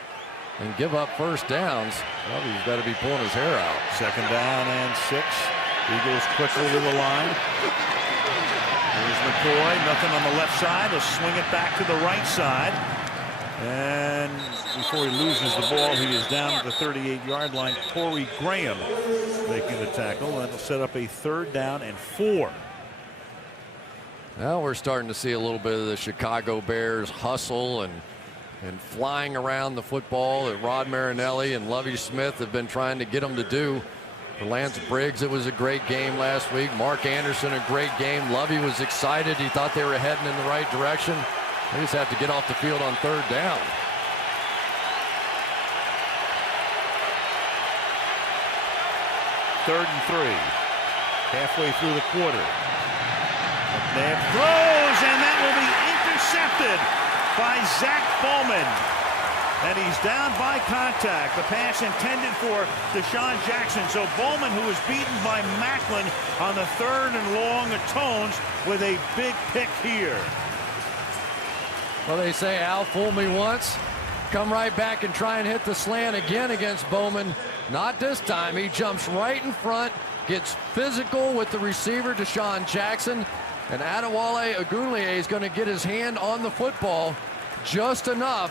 and give up 1st downs. Well, he's got to be pulling his hair out. 2nd down and 6. Eagles quickly to the line. Here's McCoy, nothing on the left side. He'll swing it back to the right side. And before he loses the ball, he is down at the 38-yard line. Torrey Graham making the tackle. That'll set up a 3rd down and 4. Now we're starting to see a little bit of the Chicago Bears hustle and and flying around the football that Rod Marinelli and Lovie Smith have been trying to get him to do. For Lance Briggs, it was a great game last week. Mark Anderson, a great game. Lovie was excited. He thought they were heading in the right direction. They just have to get off the field on 3rd down. Third and 3. Halfway through the quarter. McNabb throws, and that will be intercepted by Zach Bowman. And he's down by contact. The pass intended for DeSean Jackson. So Bowman, who was beaten by Macklin on the 3rd and long, atones with a big pick here. Well, they say, Al, fool me once, come right back and try and hit the slant again against Bowman. Not this time. He jumps right in front, gets physical with the receiver, DeSean Jackson, and Adewale Ogunleye is going to get his hand on the football just enough,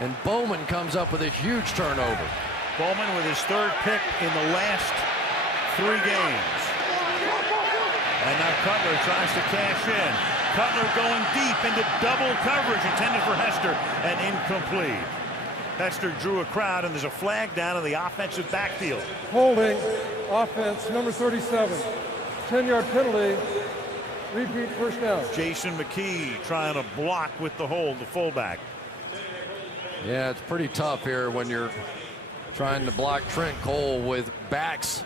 and Bowman comes up with a huge turnover. Bowman with his 3rd pick in the last 3 games. And now Cutler tries to cash in. Cutler going deep into double coverage intended for Hester and incomplete. Hester drew a crowd, and there's a flag down in the offensive backfield. Holding, offense, number 37. 10-yard penalty. Repeat, first down. Jason McKee trying to block with the hold, the fullback. Yeah, it's pretty tough here when you're trying to block Trent Cole with backs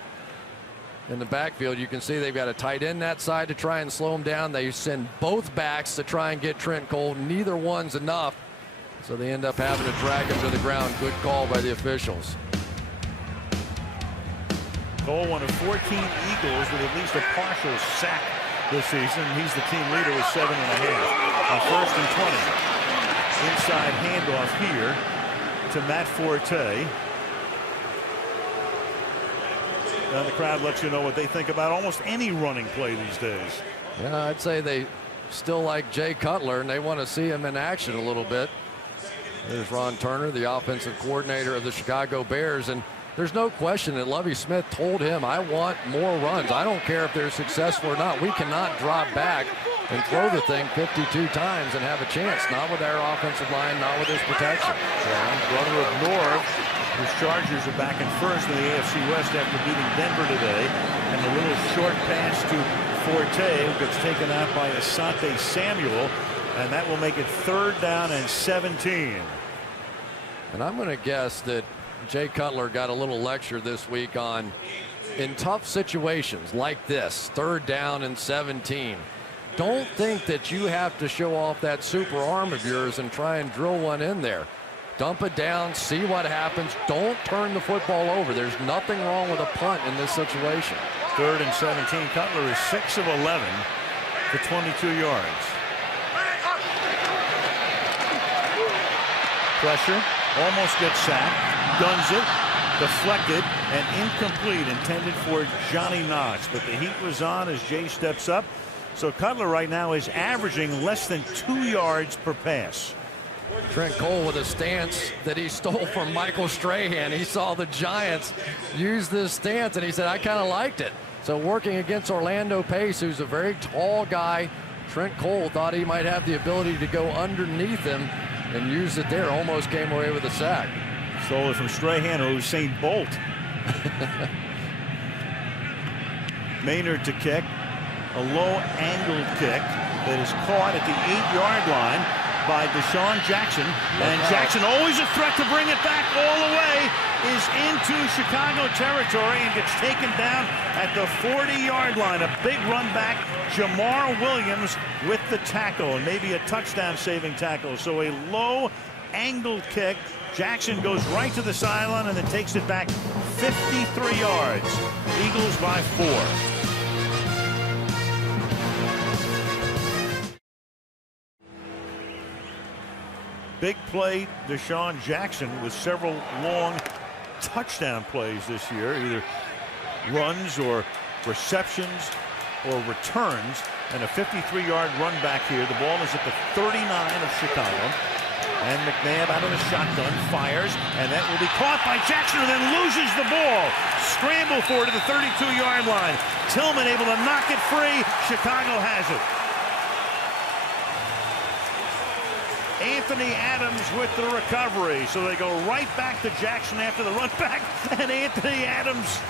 in the backfield. You can see they've got a tight end that side to try and slow him down. They send both backs to try and get Trent Cole. Neither one's enough, so they end up having to drag him to the ground. Good call by the officials. Cole, one of 14 Eagles with at least a partial sack this season. He's the team leader with 7.5. On 1st and 20. Inside handoff here to Matt Forte. And the crowd lets you know what they think about almost any running play these days. Yeah, I'd say they still like Jay Cutler, and they want to see him in action a little bit. There's Ron Turner, the offensive coordinator of the Chicago Bears, and there's no question that Lovie Smith told him, I want more runs. I don't care if they're successful or not. We cannot drop back and throw the thing 52 times and have a chance. Not with our offensive line, not with this protection. Runner of North. His Chargers are back in first in the AFC West after beating Denver today. And a little short pass to Forte, who gets taken out by Asante Samuel. And that will make it 3rd down and 17. And I'm going to guess that Jay Cutler got a little lecture this week on, in tough situations like this, 3rd down and 17. Don't think that you have to show off that super arm of yours and try and drill one in there. Dump it down, see what happens. Don't turn the football over. There's nothing wrong with a punt in this situation. 3rd and 17. Cutler is 6 of 11 for 22 yards. Pressure, almost gets sacked, guns it, deflected, and incomplete, intended for Johnny Knox. But the heat was on as Jay steps up. So Cutler right now is averaging less than 2 yards per pass. Trent Cole with a stance that he stole from Michael Strahan. He saw the Giants use this stance, and he said, I kind of liked it. So working against Orlando Pace, who's a very tall guy, Trent Cole thought he might have the ability to go underneath him and use it there. Almost came away with a sack. Stole it from Strahan or Usain Bolt. Maynard to kick. A low-angled kick that is caught at the 8-yard line by DeSean Jackson. And Jackson, always a threat to bring it back all the way, is into Chicago territory and gets taken down at the 40-yard line. A big run back. Jamar Williams with the tackle, and maybe a touchdown-saving tackle. So a low-angled kick. Jackson goes right to the sideline and then takes it back 53 yards. Eagles by 4. Big play, DeSean Jackson, with several long touchdown plays this year, either runs or receptions or returns, and a 53-yard run back here. The ball is at the 39 of Chicago, and McNabb out of the shotgun fires, and that will be caught by Jackson, who then loses the ball. Scramble for it at the 32-yard line. Tillman able to knock it free. Chicago has it. Anthony Adams with the recovery. So they go right back to Jackson after the run back. And Anthony Adams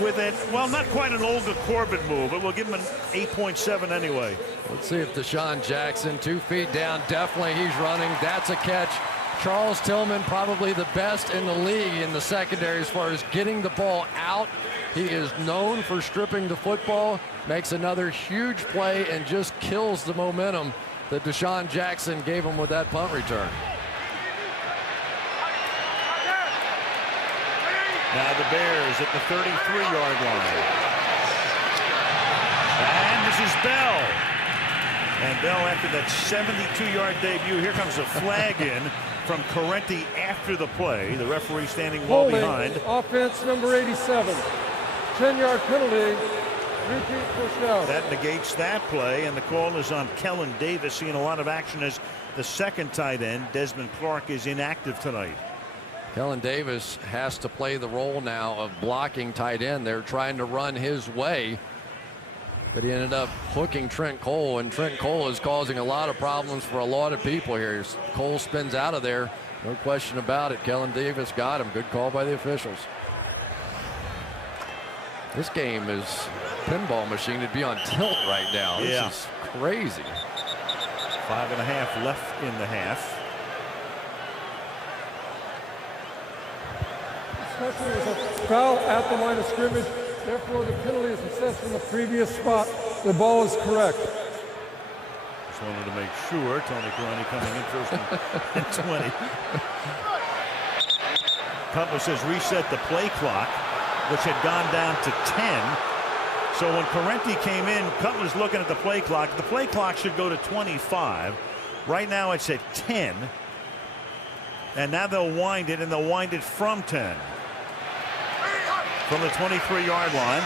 with it, well, not quite an Olga Corbett move, but we'll give him an 8.7 anyway. Let's see if DeSean Jackson, 2 feet down, definitely he's running. That's a catch. Charles Tillman, probably the best in the league in the secondary as far as getting the ball out. He is known for stripping the football, makes another huge play, and just kills the momentum that DeSean Jackson gave him with that punt return. Now the Bears at the 33-yard line. And this is Bell. And Bell, after that 72-yard debut, here comes a flag in from Correnti after the play. The referee standing well behind. Offense number 87. 10-yard penalty. Repeat first down. That negates that play, and the call is on Kellen Davis, seeing a lot of action as the second tight end. Desmond Clark is inactive tonight. Kellen Davis has to play the role now of blocking tight end. They're trying to run his way, but he ended up hooking Trent Cole, and Trent Cole is causing a lot of problems for a lot of people here. Cole spins out of there, no question about it. Kellen Davis got him. Good call by the officials. This game is pinball machine to be on tilt right now. This is crazy. 5.5 left in the half. This was a foul at the line of scrimmage. Therefore, the penalty is assessed from the previous spot. The ball is correct. Just wanted to make sure. Tony Correnti coming in first and 20. Cutler says reset the play clock, which had gone down to 10. So when Correnti came in, Cutler's looking at the play clock. The play clock should go to 25. Right now it's at 10. And now they'll wind it, and they'll wind it from 10. From the 23-yard line,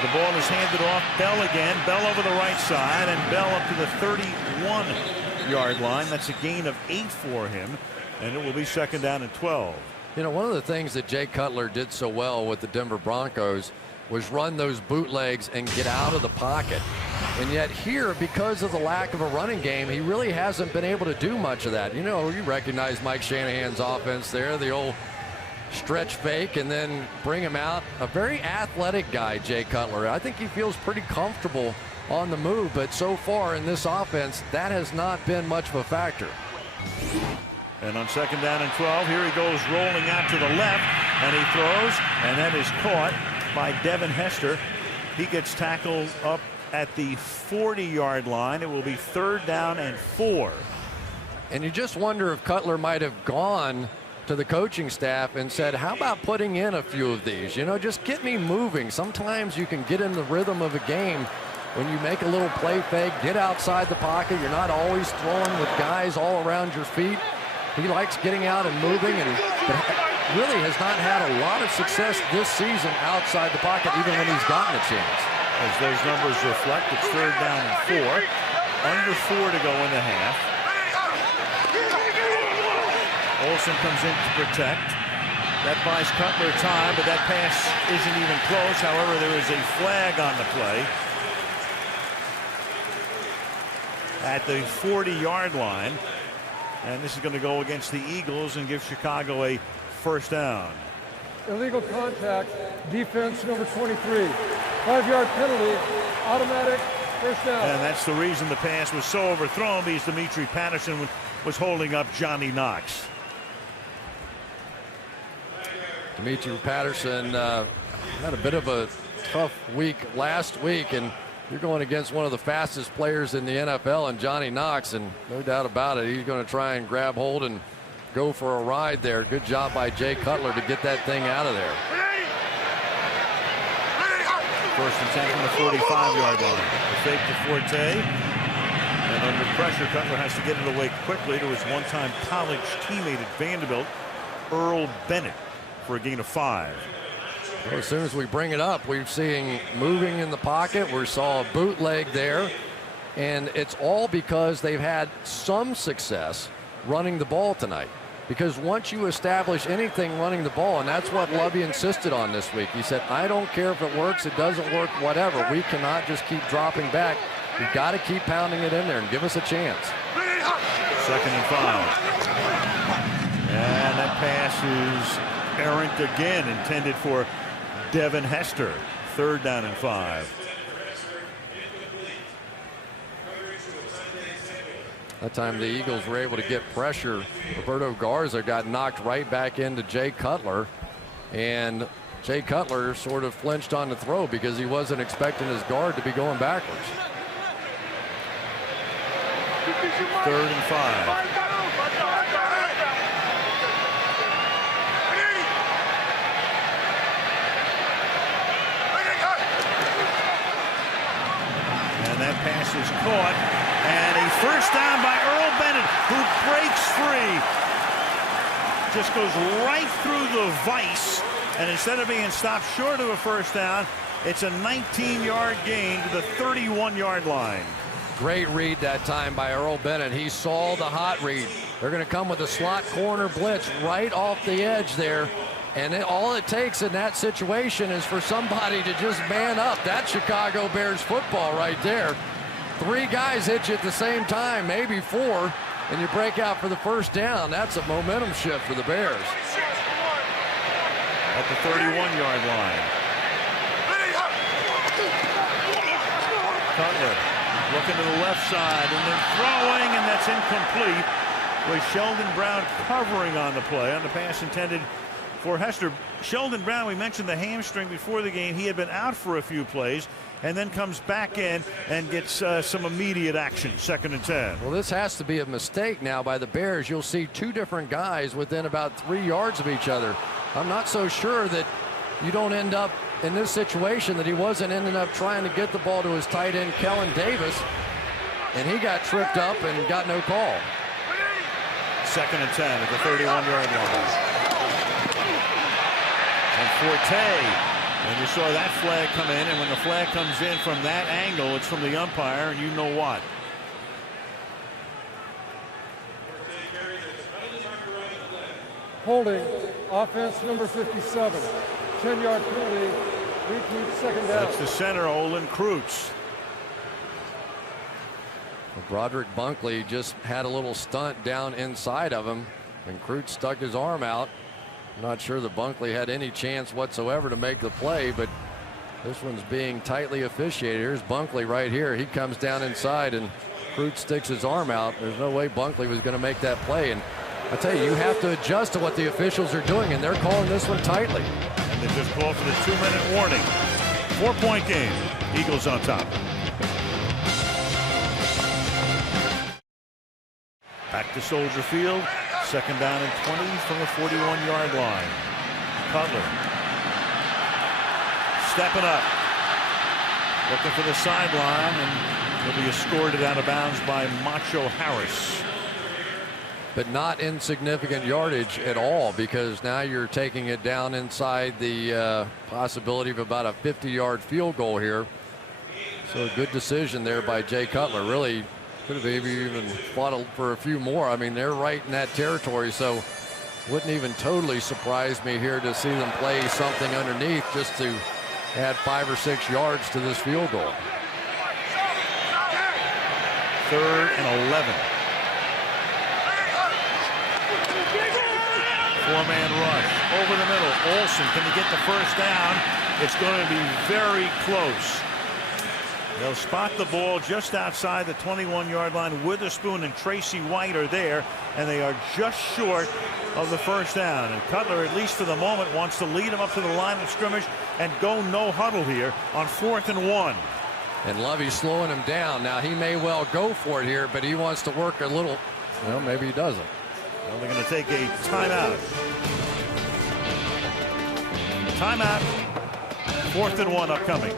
the ball is handed off. Bell again. Bell over the right side, and Bell up to the 31-yard line. That's a gain of 8 for him, and it will be second down and 12. You know, one of the things that Jay Cutler did so well with the Denver Broncos was run those bootlegs and get out of the pocket. And yet here, because of the lack of a running game, he really hasn't been able to do much of that. You know, you recognize Mike Shanahan's offense there, the old stretch fake and then bring him out. A very athletic guy, Jay Cutler. I think he feels pretty comfortable on the move, but so far in this offense, that has not been much of a factor. And on second down and 12, here he goes rolling out to the left, and he throws, and that is caught by Devin Hester. He gets tackled up at the 40-yard line. It will be third down and 4. And you just wonder if Cutler might have gone to the coaching staff and said, how about putting in a few of these? You know, just get me moving. Sometimes you can get in the rhythm of a game when you make a little play fake, get outside the pocket. You're not always throwing with guys all around your feet. He likes getting out and moving, and really has not had a lot of success this season outside the pocket, even when he's gotten a chance. As those numbers reflect, it's third down and 4. Under 4 to go in the half. Olsen comes in to protect. That buys Cutler time, but that pass isn't even close. However, there is a flag on the play at the 40-yard line. And this is going to go against the Eagles and give Chicago a first down. Illegal contact, defense number 23. 5-yard penalty, automatic first down. And that's the reason the pass was so overthrown, because Dimitri Patterson was holding up Johnny Knox. Dimitri Patterson had a bit of a tough week last week, and you're going against one of the fastest players in the NFL and Johnny Knox, and no doubt about it, he's going to try and grab hold and go for a ride there. Good job by Jay Cutler to get that thing out of there. First and 10 from the 45-yard line. The fake to Forte. And under pressure, Cutler has to get it away quickly to his one-time college teammate at Vanderbilt, Earl Bennett, for a gain of 5. Well, as soon as we bring it up, we're seeing moving in the pocket. We saw a bootleg there. And it's all because they've had some success running the ball tonight. Because once you establish anything running the ball, and that's what Lovie insisted on this week. He said, I don't care if it works, it doesn't work, whatever. We cannot just keep dropping back. You got to keep pounding it in there and give us a chance. 2nd and 5. And that pass is errant again, intended for Devin Hester. 3rd down and 5. That time the Eagles were able to get pressure. Roberto Garza got knocked right back into Jay Cutler, and Jay Cutler sort of flinched on the throw because he wasn't expecting his guard to be going backwards. 3rd and 5. And that pass is caught. And a first down by Earl Bennett, who breaks free. Just goes right through the vise. And instead of being stopped short of a first down, it's a 19-yard gain to the 31-yard line. Great read that time by Earl Bennett. He saw the hot read. They're going to come with a slot corner blitz right off the edge there. And all it takes in that situation is for somebody to just man up. That's Chicago Bears football right there. 3 guys hit you at the same time, maybe 4, and you break out for the first down. That's a momentum shift for the Bears. At the 31-yard line. Cutler looking to the left side and then throwing, and that's incomplete. With Sheldon Brown covering on the play on the pass intended for Hester. Sheldon Brown, we mentioned the hamstring before the game. He had been out for a few plays and then comes back in and gets some immediate action. 2nd and 10. Well, this has to be a mistake now by the Bears. You'll see 2 different guys within about 3 yards of each other. I'm not so sure that you don't end up in this situation that he wasn't ending up trying to get the ball to his tight end, Kellen Davis, and he got tripped up and got no call. 2nd and 10 at the 31-yard line. And Forte. And you saw that flag come in, and when the flag comes in from that angle, it's from the umpire, and you know what. Holding, offense number 57. 10-yard penalty, repeat 2nd down. That's the center, Olin Kreutz. Well, Broderick Bunkley just had a little stunt down inside of him, and Kreutz stuck his arm out. I'm not sure that Bunkley had any chance whatsoever to make the play, but this one's being tightly officiated. Here's Bunkley right here. He comes down inside, and Kreutz sticks his arm out. There's no way Bunkley was going to make that play. And I tell you, you have to adjust to what the officials are doing, and they're calling this one tightly. And they just called for the 2-minute warning. 4-point game. Eagles on top. Back to Soldier Field. 2nd down and 20 from the 41-yard line. Cutler stepping up, looking for the sideline, and he'll be escorted out of bounds by Macho Harris. But not insignificant yardage at all, because now you're taking it down inside the possibility of about a 50-yard field goal here. So a good decision there by Jay Cutler. Really could have maybe even fought for a few more. I mean, they're right in that territory, so wouldn't even totally surprise me here to see them play something underneath just to add 5 or 6 yards to this field goal. 3rd and 11. 4-man rush over the middle. Olsen, can he get the first down? It's going to be very close. They'll spot the ball just outside the 21-yard line. Witherspoon and Tracy White are there, and they are just short of the first down. And Cutler, at least for the moment, wants to lead them up to the line of scrimmage and go no huddle here on 4th and 1. And Lovey's slowing him down. Now, he may well go for it here, but he wants to work a little. Well, maybe he doesn't. Well, they're going to take a timeout. Timeout. 4th and 1 upcoming.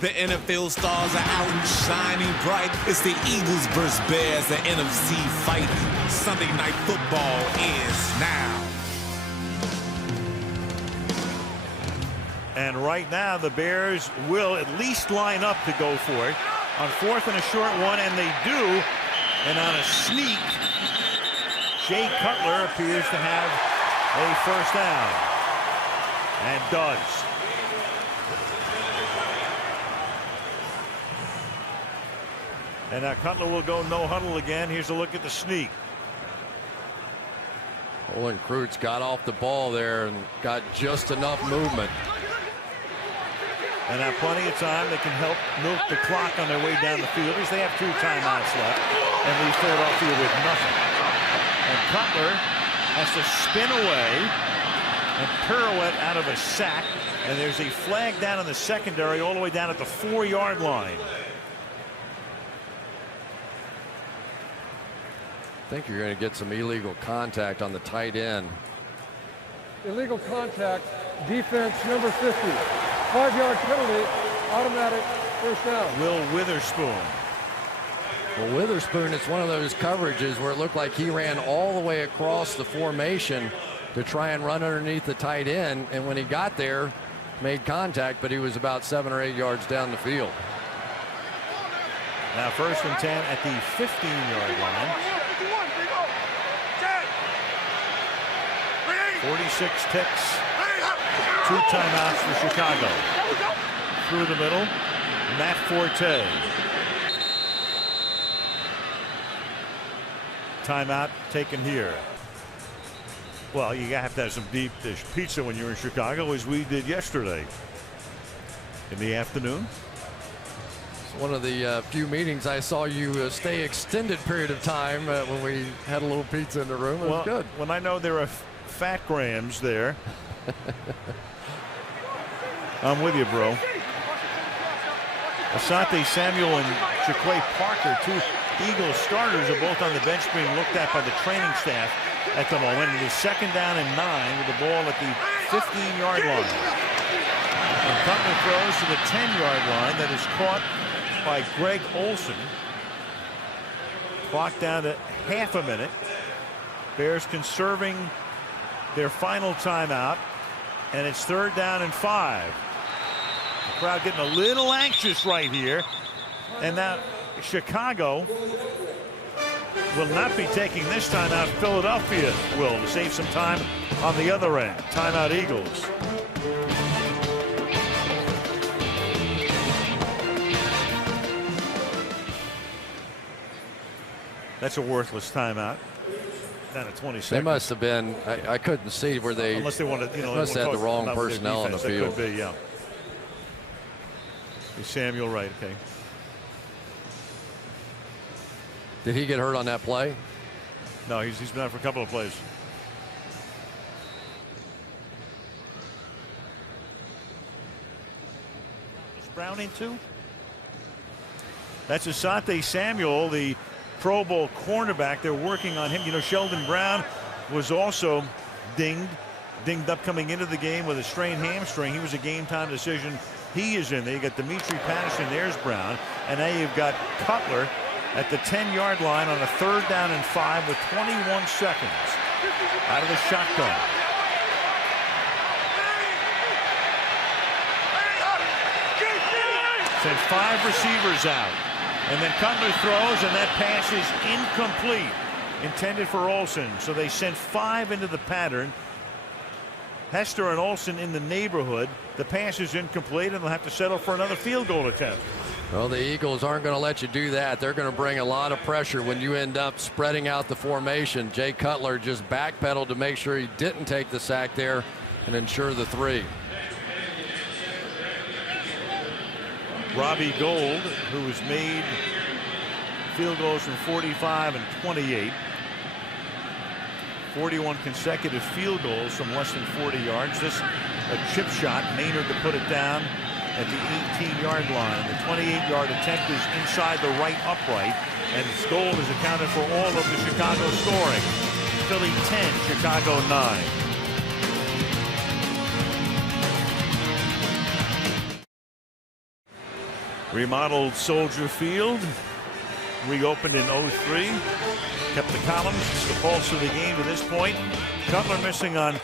The NFL stars are out and shining bright. It's the Eagles versus Bears, the NFC fight. Sunday Night Football is now. And right now, the Bears will at least line up to go for it on 4th and a short one, and they do. And on a sneak, Jay Cutler appears to have a first down, and does. And now Cutler will go no huddle again. Here's a look at the sneak. Olin Kreutz got off the ball there and got just enough movement. And have plenty of time. They can help milk the clock on their way down the field as they have 2 timeouts left and leave Philadelphia with nothing. And Cutler has to spin away and pirouette out of a sack. And there's a flag down in the secondary all the way down at the 4-yard line. I think you're going to get some illegal contact on the tight end. Illegal contact, defense number 50. 5-yard penalty, automatic first down. Will Witherspoon. Well, Witherspoon, it's one of those coverages where it looked like he ran all the way across the formation to try and run underneath the tight end. And when he got there, made contact, but he was about 7 or 8 yards down the field. Now 1st and 10 at the 15-yard line. 46 ticks. 2 timeouts for Chicago. Through the middle, Matt Forte. Timeout taken here. Well, you have to have some deep dish pizza when you're in Chicago, as we did yesterday in the afternoon. It's one of the few meetings I saw you stay extended period of time when we had a little pizza in the room. It was good. When I know there are fat grams there, I'm with you, bro. Asante Samuel and Jaquay Parker, 2 Eagles starters, are both on the bench being looked at by the training staff at the moment. It is 2nd down and 9 with the ball at the 15-yard line. And Cutler throws to the 10-yard line. That is caught by Greg Olsen. Clock down to half a minute. Bears conserving their final timeout, and it's 3rd down and 5. The crowd getting a little anxious right here, and now Chicago will not be taking this timeout. Philadelphia will, to save some time on the other end. Timeout Eagles. That's a worthless timeout. Down at 20 seconds. They must have been. I couldn't see where they. Unless they wanted, you know, must have had the wrong personnel on the field. That could be, yeah. Samuel Wright, okay. Did he get hurt on that play? No, he's been out for a couple of plays. Is Brown in too? That's Asante Samuel, the Pro Bowl cornerback. They're working on him. You know, Sheldon Brown was also dinged up coming into the game with a strained hamstring. He was a game time decision. He is in there. You got Dimitri Patterson. There's Brown. And now you've got Cutler at the 10-yard line on a 3rd down and 5 with 21 seconds out of the shotgun. Sent 5 receivers out. And then Cutler throws, and that pass is incomplete. Intended for Olsen. So they sent 5 into the pattern. Hester and Olsen in the neighborhood. The pass is incomplete, and they'll have to settle for another field goal attempt. Well, the Eagles aren't going to let you do that. They're going to bring a lot of pressure when you end up spreading out the formation. Jay Cutler just backpedaled to make sure he didn't take the sack there and ensure the 3. Robbie Gould, who has made field goals from 45 and 28. 41 consecutive field goals from less than 40 yards. This a chip shot. Maynard to put it down at the 18-yard line. The 28-yard attempt is inside the right upright, and Gould has accounted for all of the Chicago scoring. Philly 10, Chicago 9. Remodeled Soldier Field, reopened in 03. Kept the columns, the pulse of the game to this point. Cutler missing on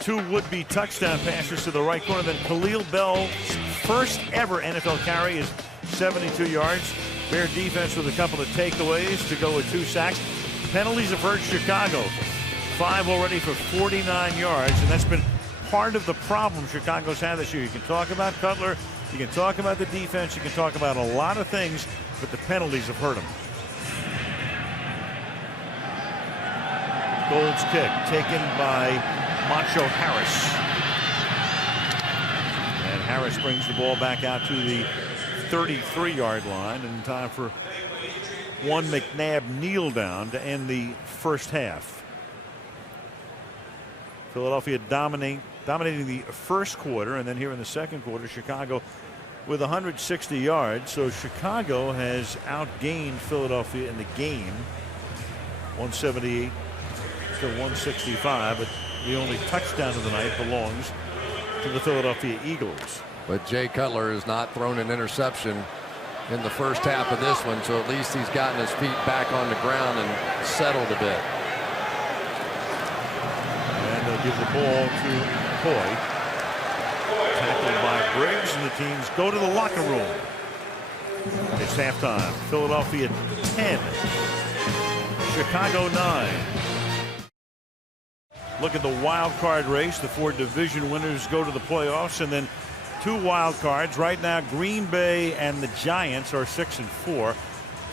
2 would-be touchdown passes to the right corner. Then Khalil Bell's first ever NFL carry is 72 yards. Bear defense with a couple of takeaways to go with 2 sacks. Penalties have hurt Chicago. 5 already for 49 yards, and that's been part of the problem Chicago's had this year. You can talk about Cutler, you can talk about the defense, you can talk about a lot of things. but the penalties have hurt him. Gold's kick taken by Macho Harris. And Harris brings the ball back out to the 33-yard line in time for one McNabb kneel down to end the first half. Philadelphia dominating the first quarter, and then here in the second quarter, Chicago with 160 yards. So Chicago has outgained Philadelphia in the game, 178 to 165, but the only touchdown of the night belongs to the Philadelphia Eagles. But Jay Cutler has not thrown an interception in the first half of this one, so at least he's gotten his feet back on the ground and settled a bit. And they'll give the ball to Coy. Tackled by Briggs, and the teams go to the locker room. It's halftime. Philadelphia 10, Chicago 9. Look at the wild card race. The 4 division winners go to the playoffs, and then 2 wild cards. Right now, Green Bay and the Giants are 6-4.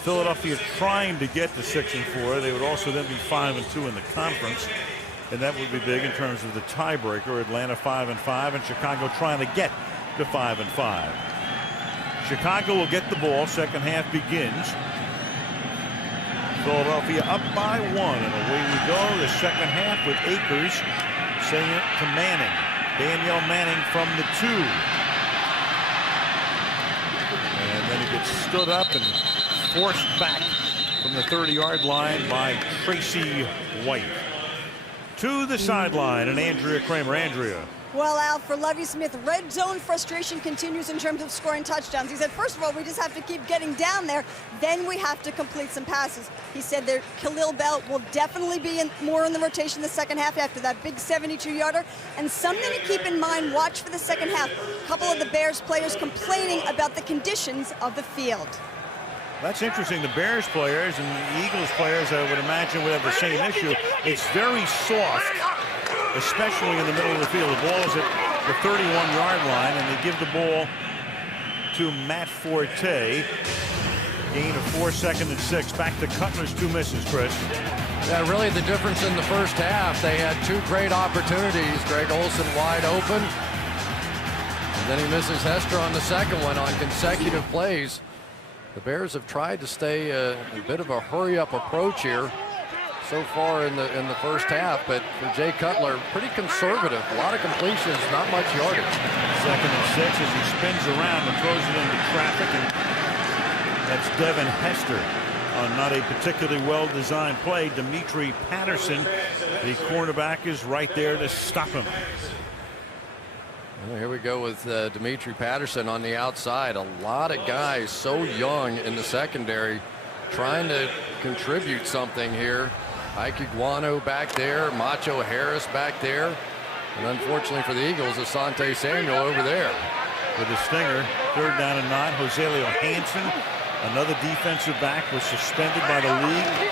Philadelphia trying to get to 6-4. They would also then be 5-2 in the conference, and that would be big in terms of the tiebreaker. Atlanta 5-5, and Chicago trying to get to 5-5. Chicago will get the ball. Second half begins. Philadelphia up by 1, and away we go. The second half with Akers saying it to Manning. Danielle Manning from the 2. And then he gets stood up and forced back from the 30-yard line by Tracy White. To the sideline, and Andrea Kramer. Andrea. Well, Al, for Lovie Smith, red zone frustration continues in terms of scoring touchdowns. He said, first of all, we just have to keep getting down there. Then we have to complete some passes. He said that Khalil Bell will definitely be more in the rotation the second half after that big 72-yarder. And something to keep in mind, watch for the second half. A couple of the Bears players complaining about the conditions of the field. That's interesting. The Bears players and the Eagles players, I would imagine, would have the same issue. It's very soft, especially in the middle of the field. The ball is at the 31-yard line, and they give the ball to Matt Forte. Gain of 4, 2nd and 6. Back to Cutler's 2 misses, Chris. Yeah, really the difference in the first half. They had 2 great opportunities. Greg Olsen wide open. And then he misses Hester on the second one on consecutive plays. The Bears have tried to stay a bit of a hurry-up approach here so far in the first half, but for Jay Cutler, pretty conservative. A lot of completions, not much yardage. 2nd and 6 as he spins around and throws it into traffic, and that's Devin Hester on not a particularly well-designed play. Dimitri Patterson, the cornerback, is right there to stop him. Well, here we go with Dimitri Patterson on the outside. A lot of guys so young in the secondary trying to contribute something here. Ike Iguano back there, Macho Harris back there, and unfortunately for the Eagles, Asante Samuel over there. With a stinger, 3rd down and 9. Joselio Hansen, another defensive back, was suspended by the league.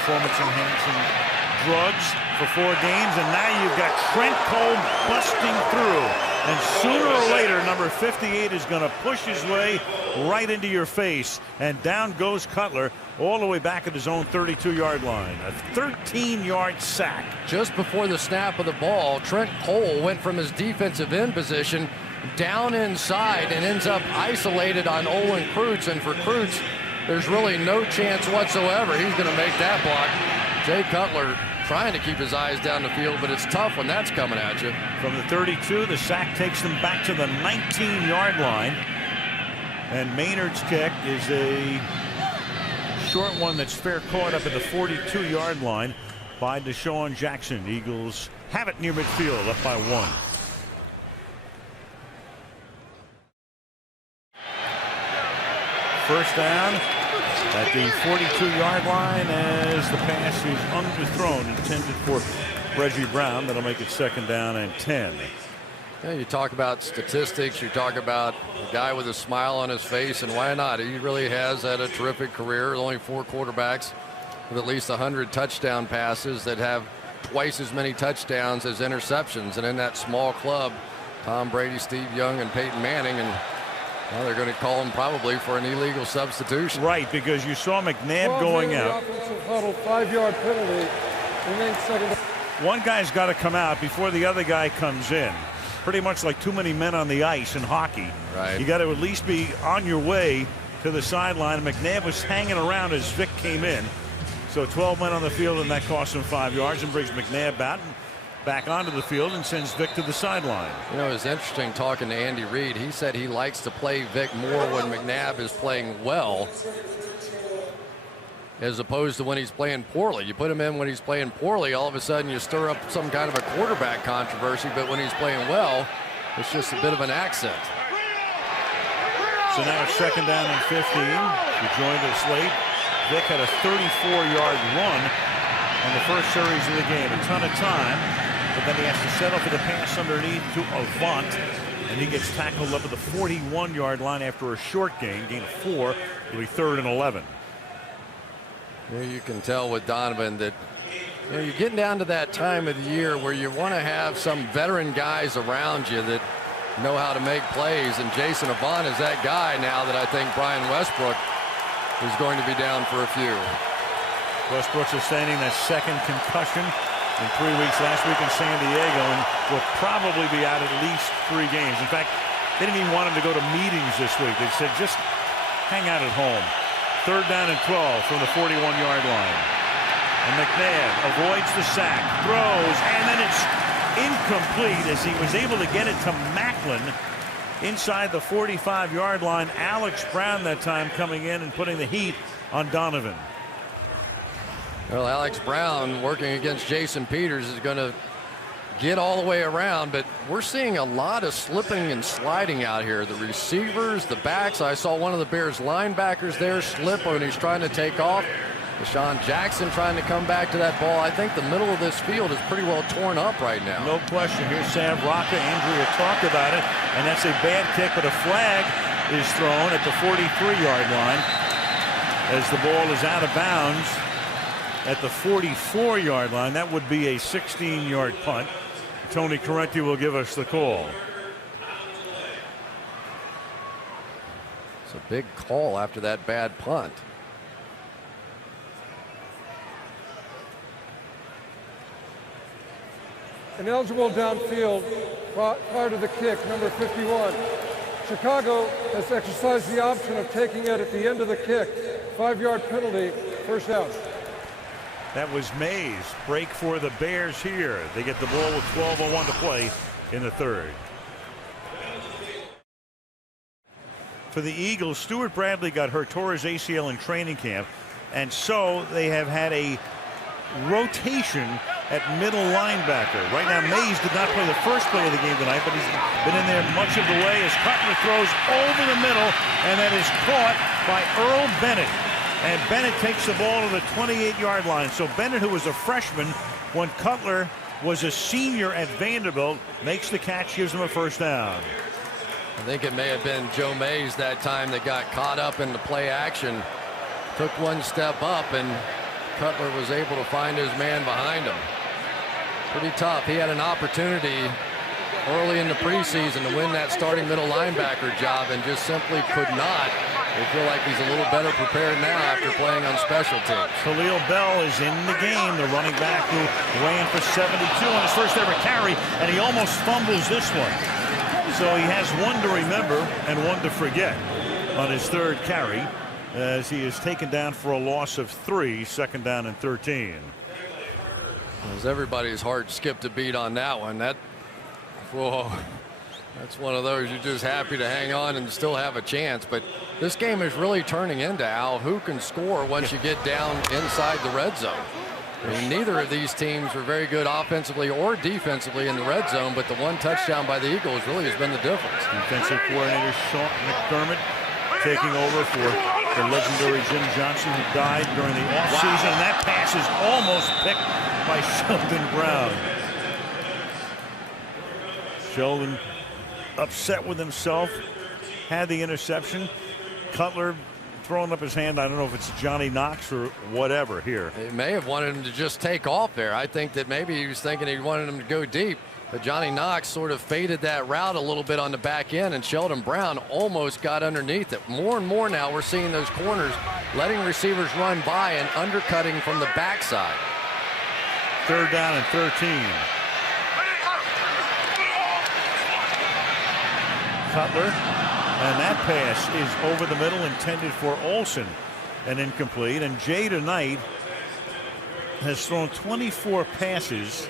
Performance-enhancing drugs for 4 games, and now you've got Trent Cole busting through. And sooner or later, number 58 is going to push his way right into your face. And down goes Cutler all the way back at his own 32-yard line. A 13-yard sack. Just before the snap of the ball, Trent Cole went from his defensive end position down inside and ends up isolated on Olin Kreutz. And for Kreutz, there's really no chance whatsoever he's going to make that block. Jay Cutler trying to keep his eyes down the field, but it's tough when that's coming at you. From the 32, the sack takes them back to the 19-yard line. And Maynard's kick is a short one that's fair caught up at the 42-yard line by Deshaun Jackson. Eagles have it near midfield, up by 1. First down at the 42-yard line as the pass is underthrown, intended for Reggie Brown. That'll make it 2nd down and 10. Yeah, you talk about statistics, you talk about a guy with a smile on his face, and why not? He really has had a terrific career. Only 4 quarterbacks with at least 100 touchdown passes that have twice as many touchdowns as interceptions. And in that small club, Tom Brady, Steve Young, and Peyton Manning. And Well, they're going to call him probably for an illegal substitution. Right, because you saw McNabb going out. Offensive huddle, 5-yard penalty. Remains second. One guy's got to come out before the other guy comes in. Pretty much like too many men on the ice in hockey. Right. You got to at least be on your way to the sideline. McNabb was hanging around as Vic came in. So 12 men on the field, and that cost him 5 yards and brings McNabb back onto the field and sends Vic to the sideline. You know, it's interesting talking to Andy Reid. He said he likes to play Vic more when McNabb is playing well, as opposed to when he's playing poorly. You put him in when he's playing poorly, all of a sudden you stir up some kind of a quarterback controversy, but when he's playing well, it's just a bit of an accent. So now it's 2nd down and 15. You joined us late. Vic had a 34-yard run on the first series of the game. A ton of time, but then he has to settle for the pass underneath to Avant, and he gets tackled up at the 41-yard line after a short gain of 4. It'll be 3rd and 11. You can tell with Donovan that you're getting down to that time of the year where you want to have some veteran guys around you that know how to make plays, and Jason Avant is that guy now that I think Brian Westbrook is going to be down for a few. Westbrook sustaining that 2nd concussion in 3 weeks last week in San Diego, and will probably be out at least 3 games. In fact, they didn't even want him to go to meetings this week. They said just hang out at home. 3rd down and 12 from the 41-yard line. And McNabb avoids the sack, throws, and then it's incomplete as he was able to get it to Macklin inside the 45-yard line. Alex Brown that time coming in and putting the heat on Donovan. Well, Alex Brown working against Jason Peters is going to get all the way around, but we're seeing a lot of slipping and sliding out here. The receivers, the backs. I saw one of the Bears linebackers there slip when he's trying to take off. Deshaun Jackson trying to come back to that ball. I think the middle of this field is pretty well torn up right now. No question. Here's Sam Rocca. Andrea talked about it, and that's a bad kick, but a flag is thrown at the 43-yard line as the ball is out of bounds at the 44-yard line. That would be a 16-yard punt. Tony Correnti will give us the call. It's a big call after that bad punt. Ineligible downfield prior to the kick, number 51. Chicago has exercised the option of taking it at the end of the kick. 5-yard penalty, 1st down. That was Mays. Break for the Bears here. They get the ball with 12:01 to play in the 3rd. For the Eagles, Stuart Bradley got hurt, tore his ACL in training camp, and so they have had a rotation at middle linebacker. Right now, Mays did not play the first play of the game tonight, but he's been in there much of the way as Cutler throws over the middle, and that is caught by Earl Bennett. And Bennett takes the ball to the 28-yard line. So Bennett, who was a freshman when Cutler was a senior at Vanderbilt, makes the catch, gives him a 1st down. I think it may have been Joe Mays that time that got caught up in the play action. Took one step up, and Cutler was able to find his man behind him. Pretty tough. He had an opportunity early in the preseason to win that starting middle linebacker job and just simply could not. They feel like he's a little better prepared now after playing on special teams. Khalil Bell is in the game, the running back who ran for 72 on his first ever carry, and he almost fumbles this one. So he has one to remember and one to forget on his 3rd carry as he is taken down for a loss of 3, 2nd down and 13. As everybody's heart skipped a beat on that one. Whoa. That's one of those you're just happy to hang on and still have a chance. But this game is really turning into, Al, who can score once you get down inside the red zone. I mean, neither of these teams were very good offensively or defensively in the red zone, but the one touchdown by the Eagles really has been the difference. Defensive coordinator Sean McDermott taking over for the legendary Jim Johnson, who died during the offseason. And that pass is almost picked by Sheldon Brown. Sheldon upset with himself, had the interception. Cutler throwing up his hand. I don't know if it's Johnny Knox or whatever here. He may have wanted him to just take off there. I think that maybe he was thinking he wanted him to go deep. But Johnny Knox sort of faded that route a little bit on the back end, and Sheldon Brown almost got underneath it. More and more now we're seeing those corners letting receivers run by and undercutting from the backside. 3rd down and 13. Cutler, and that pass is over the middle, intended for Olsen and incomplete. And Jay tonight has thrown 24 passes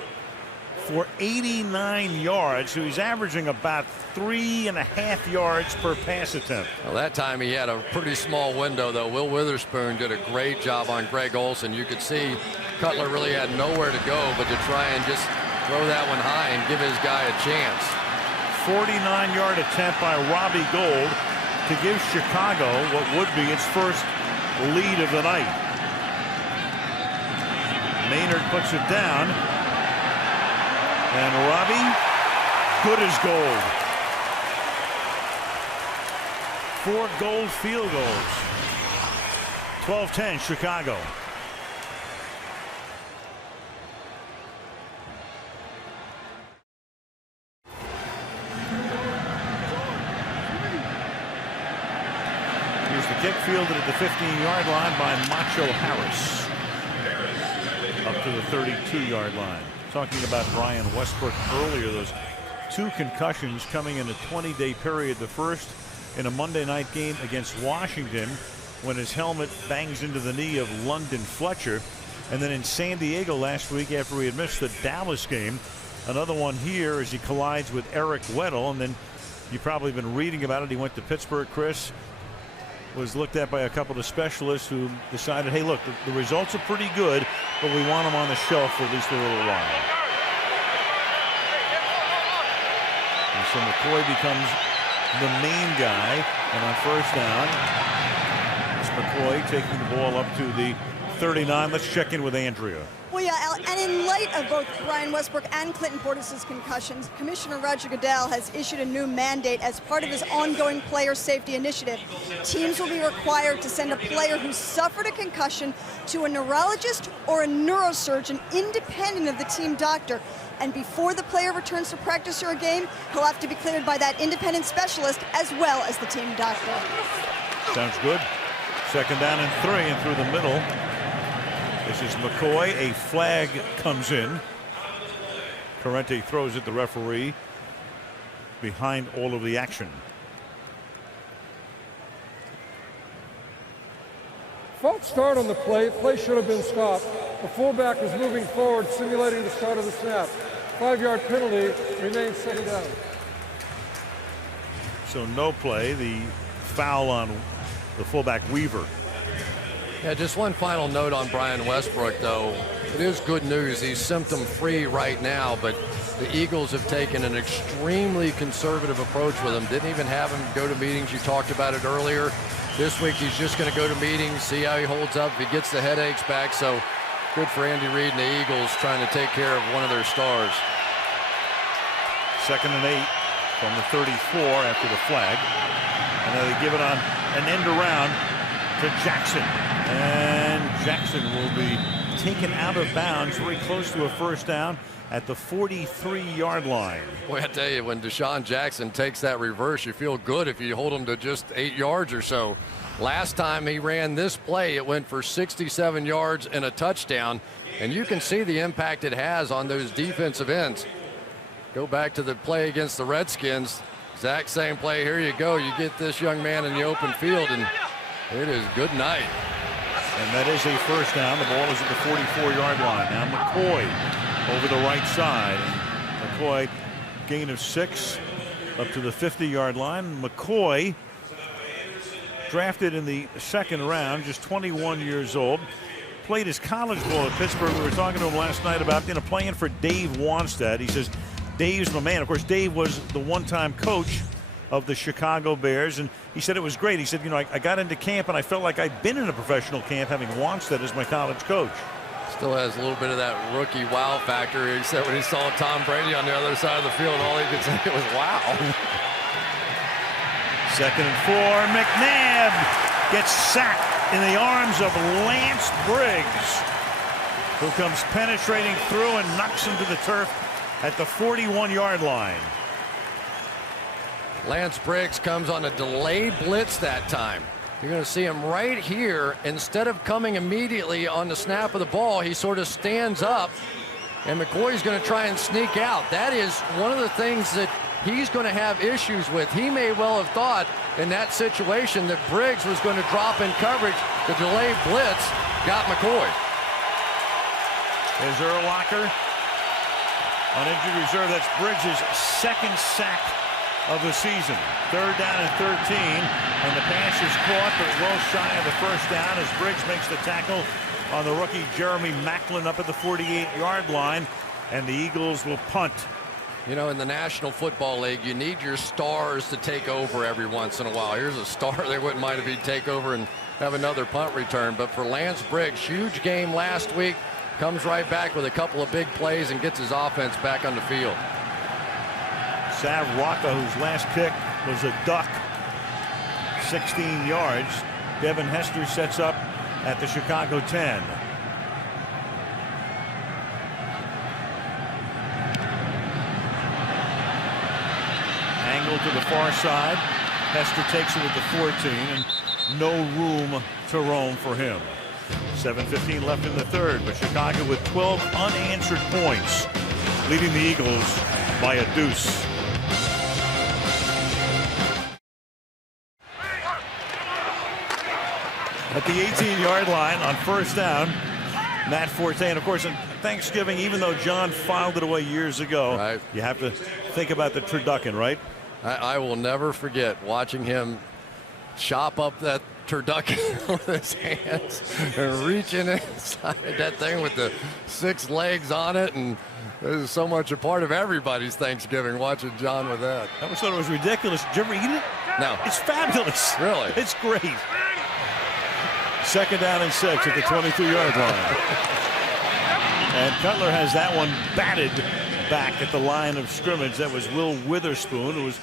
for 89 yards, so he's averaging about 3.5 yards per pass attempt. Well, that time he had a pretty small window, though. Will Witherspoon did a great job on Greg Olsen. You could see Cutler really had nowhere to go but to try and just throw that one high and give his guy a chance. 49-yard attempt by Robbie Gould to give Chicago what would be its first lead of the night. Maynard puts it down. And Robbie, good as gold. 4 Gould field goals. 12-10 Chicago. Here's the kick fielded at the 15-yard line by Macho Harris. Up to the 32-yard line. Talking about Brian Westbrook earlier, those 2 concussions coming in a 20-day period. The first in a Monday night game against Washington when his helmet bangs into the knee of London Fletcher, and then in San Diego last week after he had missed the Dallas game. Another one here as he collides with Eric Weddle, and then you've probably been reading about it. He went to Pittsburgh. Chris was looked at by a couple of specialists who decided, hey, look, the results are pretty good, but we want him on the shelf for at least a little while. And so McCoy becomes the main guy, and on 1st down, it's McCoy taking the ball up to the 39. Let's check in with Andrea. Well, yeah, Al, and in light of both Brian Westbrook and Clinton Portis' concussions, Commissioner Roger Goodell has issued a new mandate as part of his ongoing player safety initiative. Teams will be required to send a player who suffered a concussion to a neurologist or a neurosurgeon independent of the team doctor. And before the player returns to practice or a game, he'll have to be cleared by that independent specialist as well as the team doctor. Sounds good. 2nd down and 3, and through the middle. This is McCoy. A flag comes in. Corrente throws it. The referee behind all of the action. False start on the play. Play should have been stopped. The fullback was moving forward, simulating the start of the snap. 5-yard penalty, remains 2nd down. So no play. The foul on the fullback Weaver. Yeah, just one final note on Brian Westbrook, though. It is good news. He's symptom-free right now, but the Eagles have taken an extremely conservative approach with him. Didn't even have him go to meetings. You talked about it earlier. This week he's just going to go to meetings, see how he holds up, if he gets the headaches back. So good for Andy Reid and the Eagles trying to take care of one of their stars. 2nd and 8 from the 34 after the flag. And then they give it on an end around to Jackson. And Jackson will be taken out of bounds very close to a 1st down at the 43-yard line. Boy, I tell you, when Deshaun Jackson takes that reverse, you feel good if you hold him to just 8 yards or so. Last time he ran this play, it went for 67 yards and a touchdown. And you can see the impact it has on those defensive ends. Go back to the play against the Redskins. Exact same play. Here you go. You get this young man in the open field, and it is good night. And that is a 1st down. The ball is at the 44-yard line. Now McCoy over the right side. McCoy, gain of 6 up to the 50-yard line. McCoy, drafted in the 2nd round, just 21 years old. Played his college ball at Pittsburgh. We were talking to him last night about playing for Dave Wannstedt. He says Dave's my man. Of course, Dave was the one-time coach of the Chicago Bears, and he said it was great. He said, I got into camp and I felt like I'd been in a professional camp having Wannstedt as my college coach. Still has a little bit of that rookie wow factor. He said when he saw Tom Brady on the other side of the field, all he could say was wow. 2nd and 4. McNabb gets sacked in the arms of Lance Briggs, who comes penetrating through and knocks him to the turf at the 41-yard line. Lance Briggs comes on a delayed blitz that time. You're going to see him right here. Instead of coming immediately on the snap of the ball, he sort of stands up, and McCoy's going to try and sneak out. That is one of the things that he's going to have issues with. He may well have thought in that situation that Briggs was going to drop in coverage. The delayed blitz got McCoy. There's Urlacher on injured reserve. That's Briggs' second sack of the season. 3rd down and 13, and the pass is caught, but well shy of the first down as Briggs makes the tackle on the rookie Jeremy Maclin up at the 48-yard line, and the Eagles will punt. You know, in the National Football League, you need your stars to take over every once in a while. Here's a star they wouldn't mind if he'd take over and have another punt return. But for Lance Briggs, huge game last week, comes right back with a couple of big plays and gets his offense back on the field. Sav Rocca, whose last kick was a duck, 16 yards. Devin Hester sets up at the Chicago 10. Angle to the far side. Hester takes it at the 14, and no room to roam for him. 7:15 left in the third, but Chicago with 12 unanswered points, leading the Eagles by a deuce. At the 18-yard line on first down, Matt Forte, and of course on Thanksgiving, even though John filed it away years ago, right, you have to think about the turducken, right? I will never forget watching him chop up that turducken with his hands and reach in inside that thing with the 6 legs on it, and this is so much a part of everybody's Thanksgiving, watching John with that. I always thought it was ridiculous. Did you ever eat it? No. It's fabulous. Really? It's great. 2nd down and 6 at the 22-yard line. And Cutler has that one batted back at the line of scrimmage. That was Will Witherspoon, who was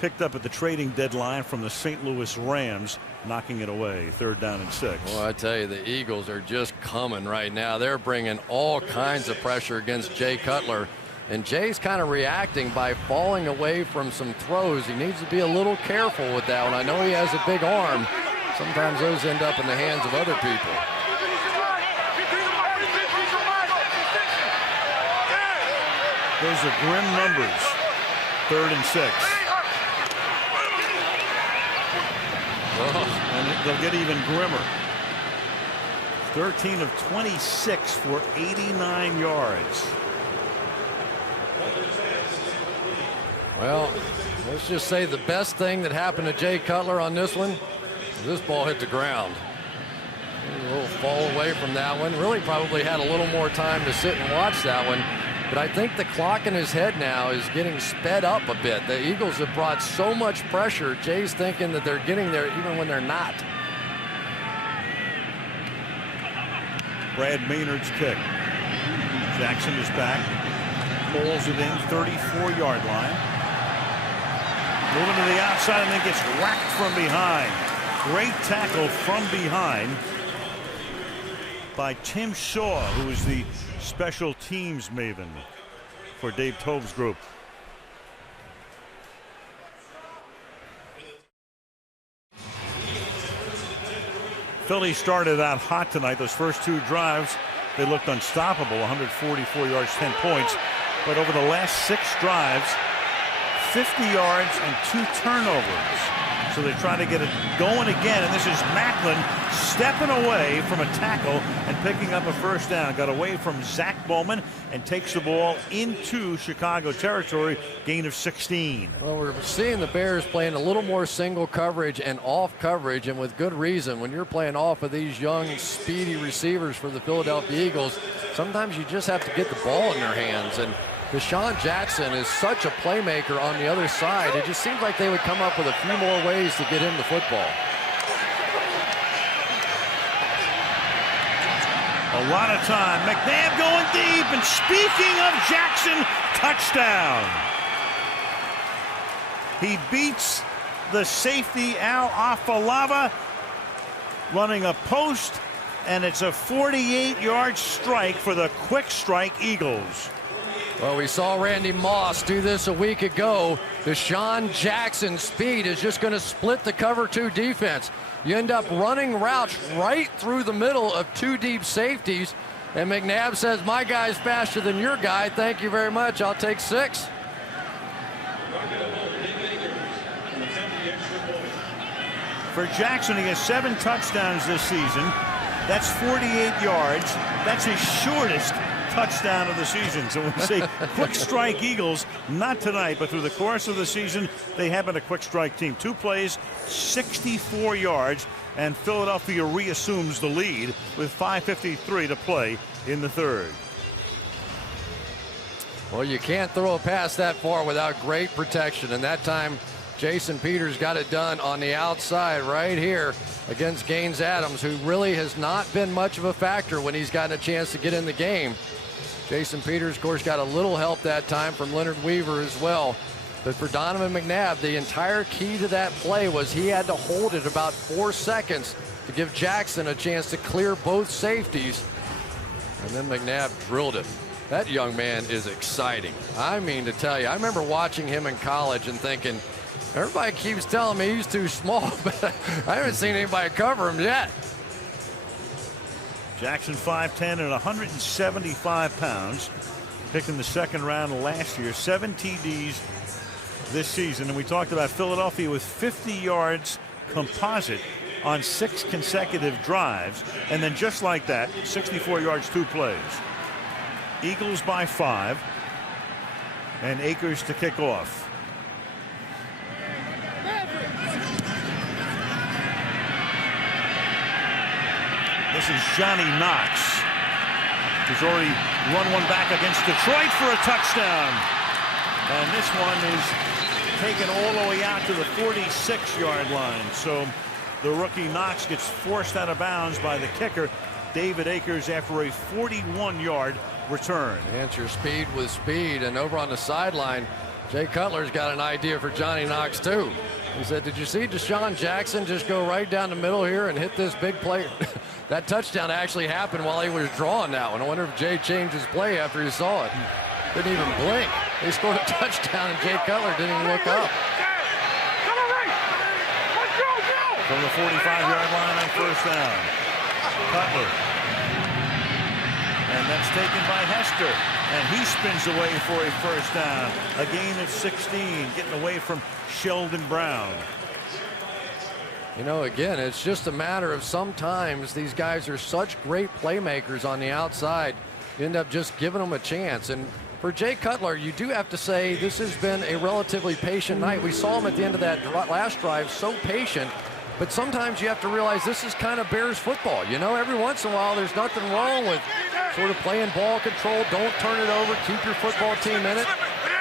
picked up at the trading deadline from the St. Louis Rams, knocking it away. 3rd down and 6. Well, I tell you, the Eagles are just coming right now. They're bringing all kinds of pressure against Jay Cutler. And Jay's kind of reacting by falling away from some throws. He needs to be a little careful with that one. I know he has a big arm. Sometimes those end up in the hands of other people. Those are grim numbers. 3rd and 6. And they'll get even grimmer. 13 of 26 for 89 yards. Well, let's just say the best thing that happened to Jay Cutler on this one, this ball hit the ground. A little fall away from that one. Really probably had a little more time to sit and watch that one. But I think the clock in his head now is getting sped up a bit. The Eagles have brought so much pressure. Jay's thinking that they're getting there even when they're not. Brad Maynard's kick. Jackson is back. Pulls it in, 34-yard line. Moving to the outside and then gets whacked from behind. Great tackle from behind by Tim Shaw, who is the special teams maven for Dave Tove's group. Philly started out hot tonight. Those first 2 drives, they looked unstoppable. 144 yards, 10 points. But over the last 6 drives, 50 yards and 2 turnovers. So they try to get it going again, and this is Maclin stepping away from a tackle and picking up a first down. Got away from Zach Bowman and takes the ball into Chicago territory, gain of 16. Well, we're seeing the Bears playing a little more single coverage and off coverage, and with good reason. When you're playing off of these young, speedy receivers for the Philadelphia Eagles, sometimes you just have to get the ball in their hands. And Deshaun Jackson is such a playmaker on the other side. It just seems like they would come up with a few more ways to get him the football. A lot of time. McNabb going deep, and speaking of Jackson, touchdown. He beats the safety Al Afalava running a post, and it's a 48-yard strike for the Quick Strike Eagles. Well, we saw Randy Moss do this a week ago. Deshaun Jackson's speed is just going to split the cover 2 defense. You end up running routes right through the middle of 2 deep safeties. And McNabb says, my guy's faster than your guy. Thank you very much. I'll take 6. For Jackson, he has 7 touchdowns this season. That's 48 yards. That's his shortest touchdown of the season. So when we say quick strike Eagles, not tonight, but through the course of the season, they have been a quick strike team. 2 plays, 64 yards, and Philadelphia reassumes the lead with 5:53 to play in the 3rd. Well, you can't throw a pass that far without great protection, and that time Jason Peters got it done on the outside right here against Gaines Adams, who really has not been much of a factor when he's gotten a chance to get in the game. Jason Peters, of course, got a little help that time from Leonard Weaver as well. But for Donovan McNabb, the entire key to that play was he had to hold it about 4 seconds to give Jackson a chance to clear both safeties. And then McNabb drilled it. That young man is exciting. I mean to tell you, I remember watching him in college and thinking, everybody keeps telling me he's too small, but I haven't seen anybody cover him yet. Jackson 5'10" and 175 pounds. Picked in the 2nd round last year. 7 TDs this season. And we talked about Philadelphia with 50 yards composite on 6 consecutive drives. And then just like that, 64 yards, 2 plays. Eagles by 5. And Akers to kick off. This is Johnny Knox, who's already run one back against Detroit for a touchdown. And this one is taken all the way out to the 46-yard line. So the rookie Knox gets forced out of bounds by the kicker, David Akers, after a 41-yard return. Answer speed with speed. And over on the sideline, Jay Cutler's got an idea for Johnny Knox, too. He said, did you see Deshaun Jackson just go right down the middle here and hit this big play? That touchdown actually happened while he was drawing that one. I wonder if Jay changed his play after he saw it. Didn't even blink. They scored a touchdown and Jay Cutler didn't even look up. From the 45-yard line on 1st down. Cutler. And that's taken by Hester. And he spins away for a 1st down. A gain of 16, getting away from Sheldon Brown. You know, again, it's just a matter of sometimes these guys are such great playmakers on the outside. You end up just giving them a chance. And for Jay Cutler, you do have to say this has been a relatively patient night. We saw him at the end of that last drive, so patient. But sometimes you have to realize this is kind of Bears football. You know, every once in a while, there's nothing wrong with sort of playing ball control. Don't turn it over. Keep your football team in it.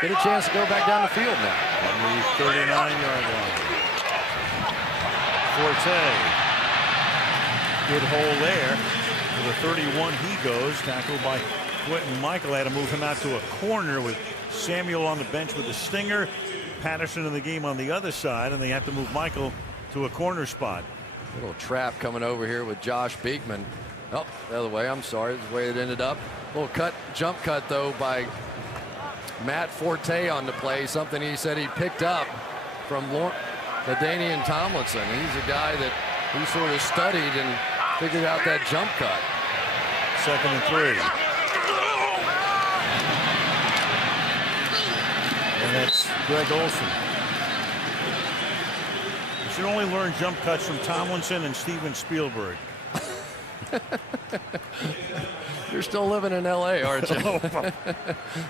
Get a chance to go back down the field now. On the 39-yard line. Forte. Good hole there. To the 31 he goes. Tackled by Quentin Michael. Had to move him out to a corner with Samuel on the bench with the stinger. Patterson in the game on the other side. And they have to move Michael to a corner spot. Little trap coming over here with Josh Beekman. Oh, the other way. I'm sorry. That's the way it ended up. Little jump cut, though, by Matt Forte on the play. Something he said he picked up from LaDainian Tomlinson. He's a guy that he sort of studied and figured out that jump cut. 2nd and 3. And that's Greg Olsen. You should only learn jump cuts from Tomlinson and Steven Spielberg. You're still living in L.A., aren't you?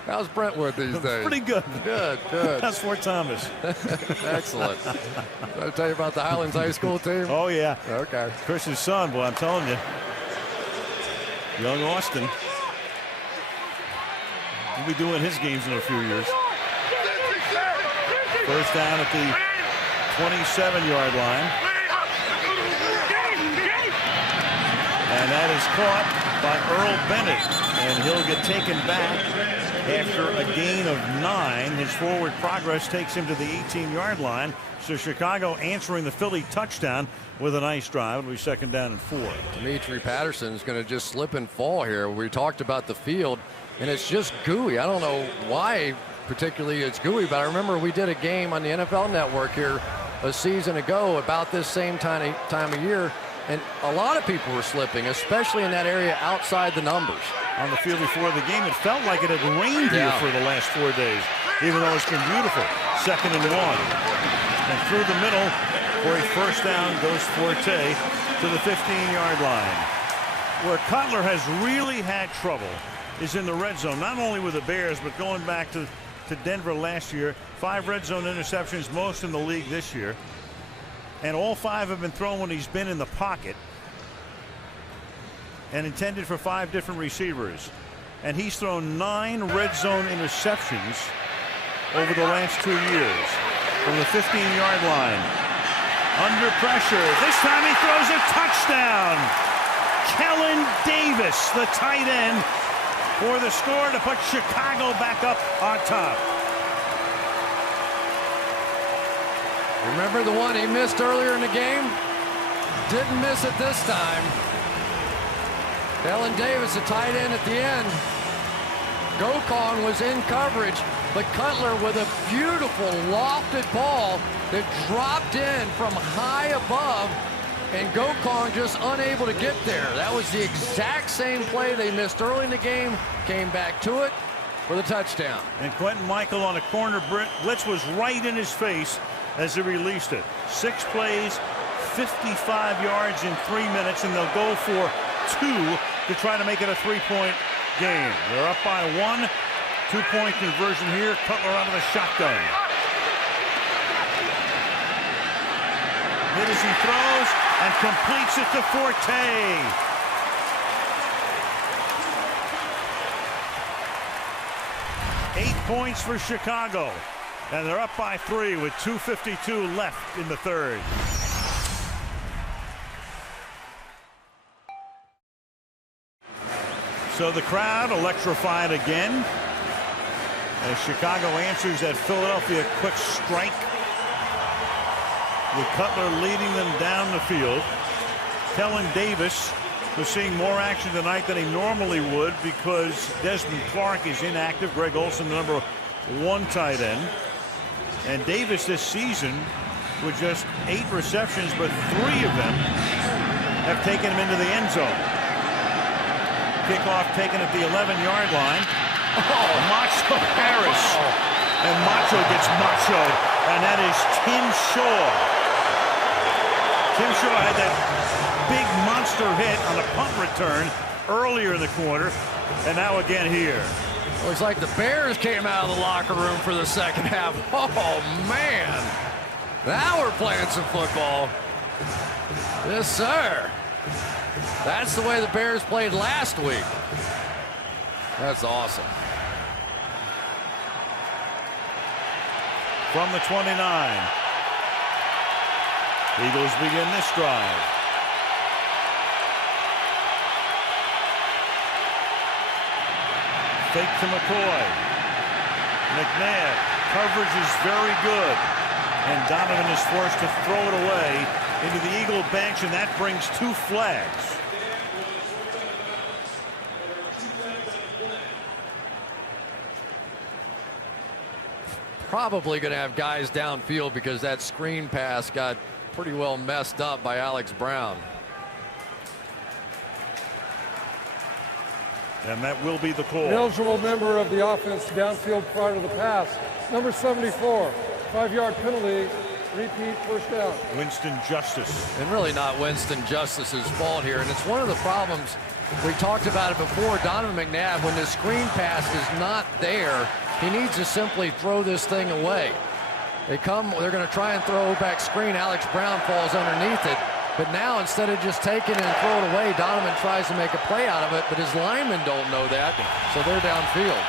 How's Brentwood these days? Pretty good. Good, good. That's Fort Thomas. Excellent. Did I tell you about the Highlands High School team? Oh, yeah. Okay. Chris's son, boy, I'm telling you. Young Austin. He'll be doing his games in a few years. 1st down at the 27-yard line. And that is caught by Earl Bennett, and he'll get taken back after a gain of 9. His forward progress takes him to the 18-yard line. So Chicago answering the Philly touchdown with a nice drive. It'll be 2nd down and 4. Dimitri Patterson is going to just slip and fall here. We talked about the field. and it's just gooey. I don't know why particularly it's gooey, but I remember we did a game on the NFL Network here a season ago about this same time of year, and a lot of people were slipping, especially in that area outside the numbers. On the field before the game, it felt like it had rained here for the last 4 days, even though it's been beautiful. 2nd and 1. And through the middle for a first down goes Forte to the 15-yard line. Where Cutler has really had trouble is in the red zone, not only with the Bears, but going back to Denver last year. 5 red zone interceptions, most in the league this year. And all 5 have been thrown when he's been in the pocket and intended for 5 different receivers. And he's thrown 9 red zone interceptions over the last 2 years from the 15-yard line. Under pressure. This time he throws a touchdown. Kellen Davis, the tight end, for the score to put Chicago back up on top. Remember the one he missed earlier in the game? Didn't miss it this time. Kellen Davis, a tight end at the end. Gokong was in coverage, but Cutler with a beautiful lofted ball that dropped in from high above, and Gokong just unable to get there. That was the exact same play they missed early in the game, came back to it for the touchdown. And Quentin Michael on a corner blitz was right in his face as he released it. 6 plays, 55 yards in 3 minutes, and they'll go for 2 to try to make it a 3-point game. They're up by 1. 2-point conversion here. Cutler out of the shotgun. Hit as he throws and completes it to Forte. Eight points for Chicago, and they're up by 3 with 2:52 left in the third. So the crowd electrified again as Chicago answers that Philadelphia quick strike, with Cutler leading them down the field. Kellen Davis was seeing more action tonight than he normally would because Desmond Clark is inactive. Greg Olsen, the number 1 tight end. And Davis this season with just 8 receptions, but 3 of them have taken him into the end zone. Kickoff taken at the 11-yard line. Macho Harris. And Macho gets machoed, and that is Tim Shaw. Tim Shaw had that big monster hit on a punt return earlier in the quarter, and now again here. Looks like the Bears came out of the locker room for the second half. Oh, man. Now we're playing some football. Yes, sir. That's the way the Bears played last week. That's awesome. From the 29. Eagles begin this drive. Fake to McCoy. McNabb. Coverage is very good. And Donovan is forced to throw it away into the Eagle bench, and that brings 2 flags. Probably going to have guys downfield because that screen pass got pretty well messed up by Alex Brown. And that will be the call. An eligible member of the offense downfield prior to the pass. Number 74, 5-yard penalty, repeat first down. Winston Justice. And really not Winston Justice's fault here. And it's one of the problems, we talked about it before, Donovan McNabb, when the screen pass is not there, he needs to simply throw this thing away. They're going to try and throw back screen. Alex Brown falls underneath it. But now, instead of just taking it and throw it away, Donovan tries to make a play out of it, but his linemen don't know that, so they're downfield.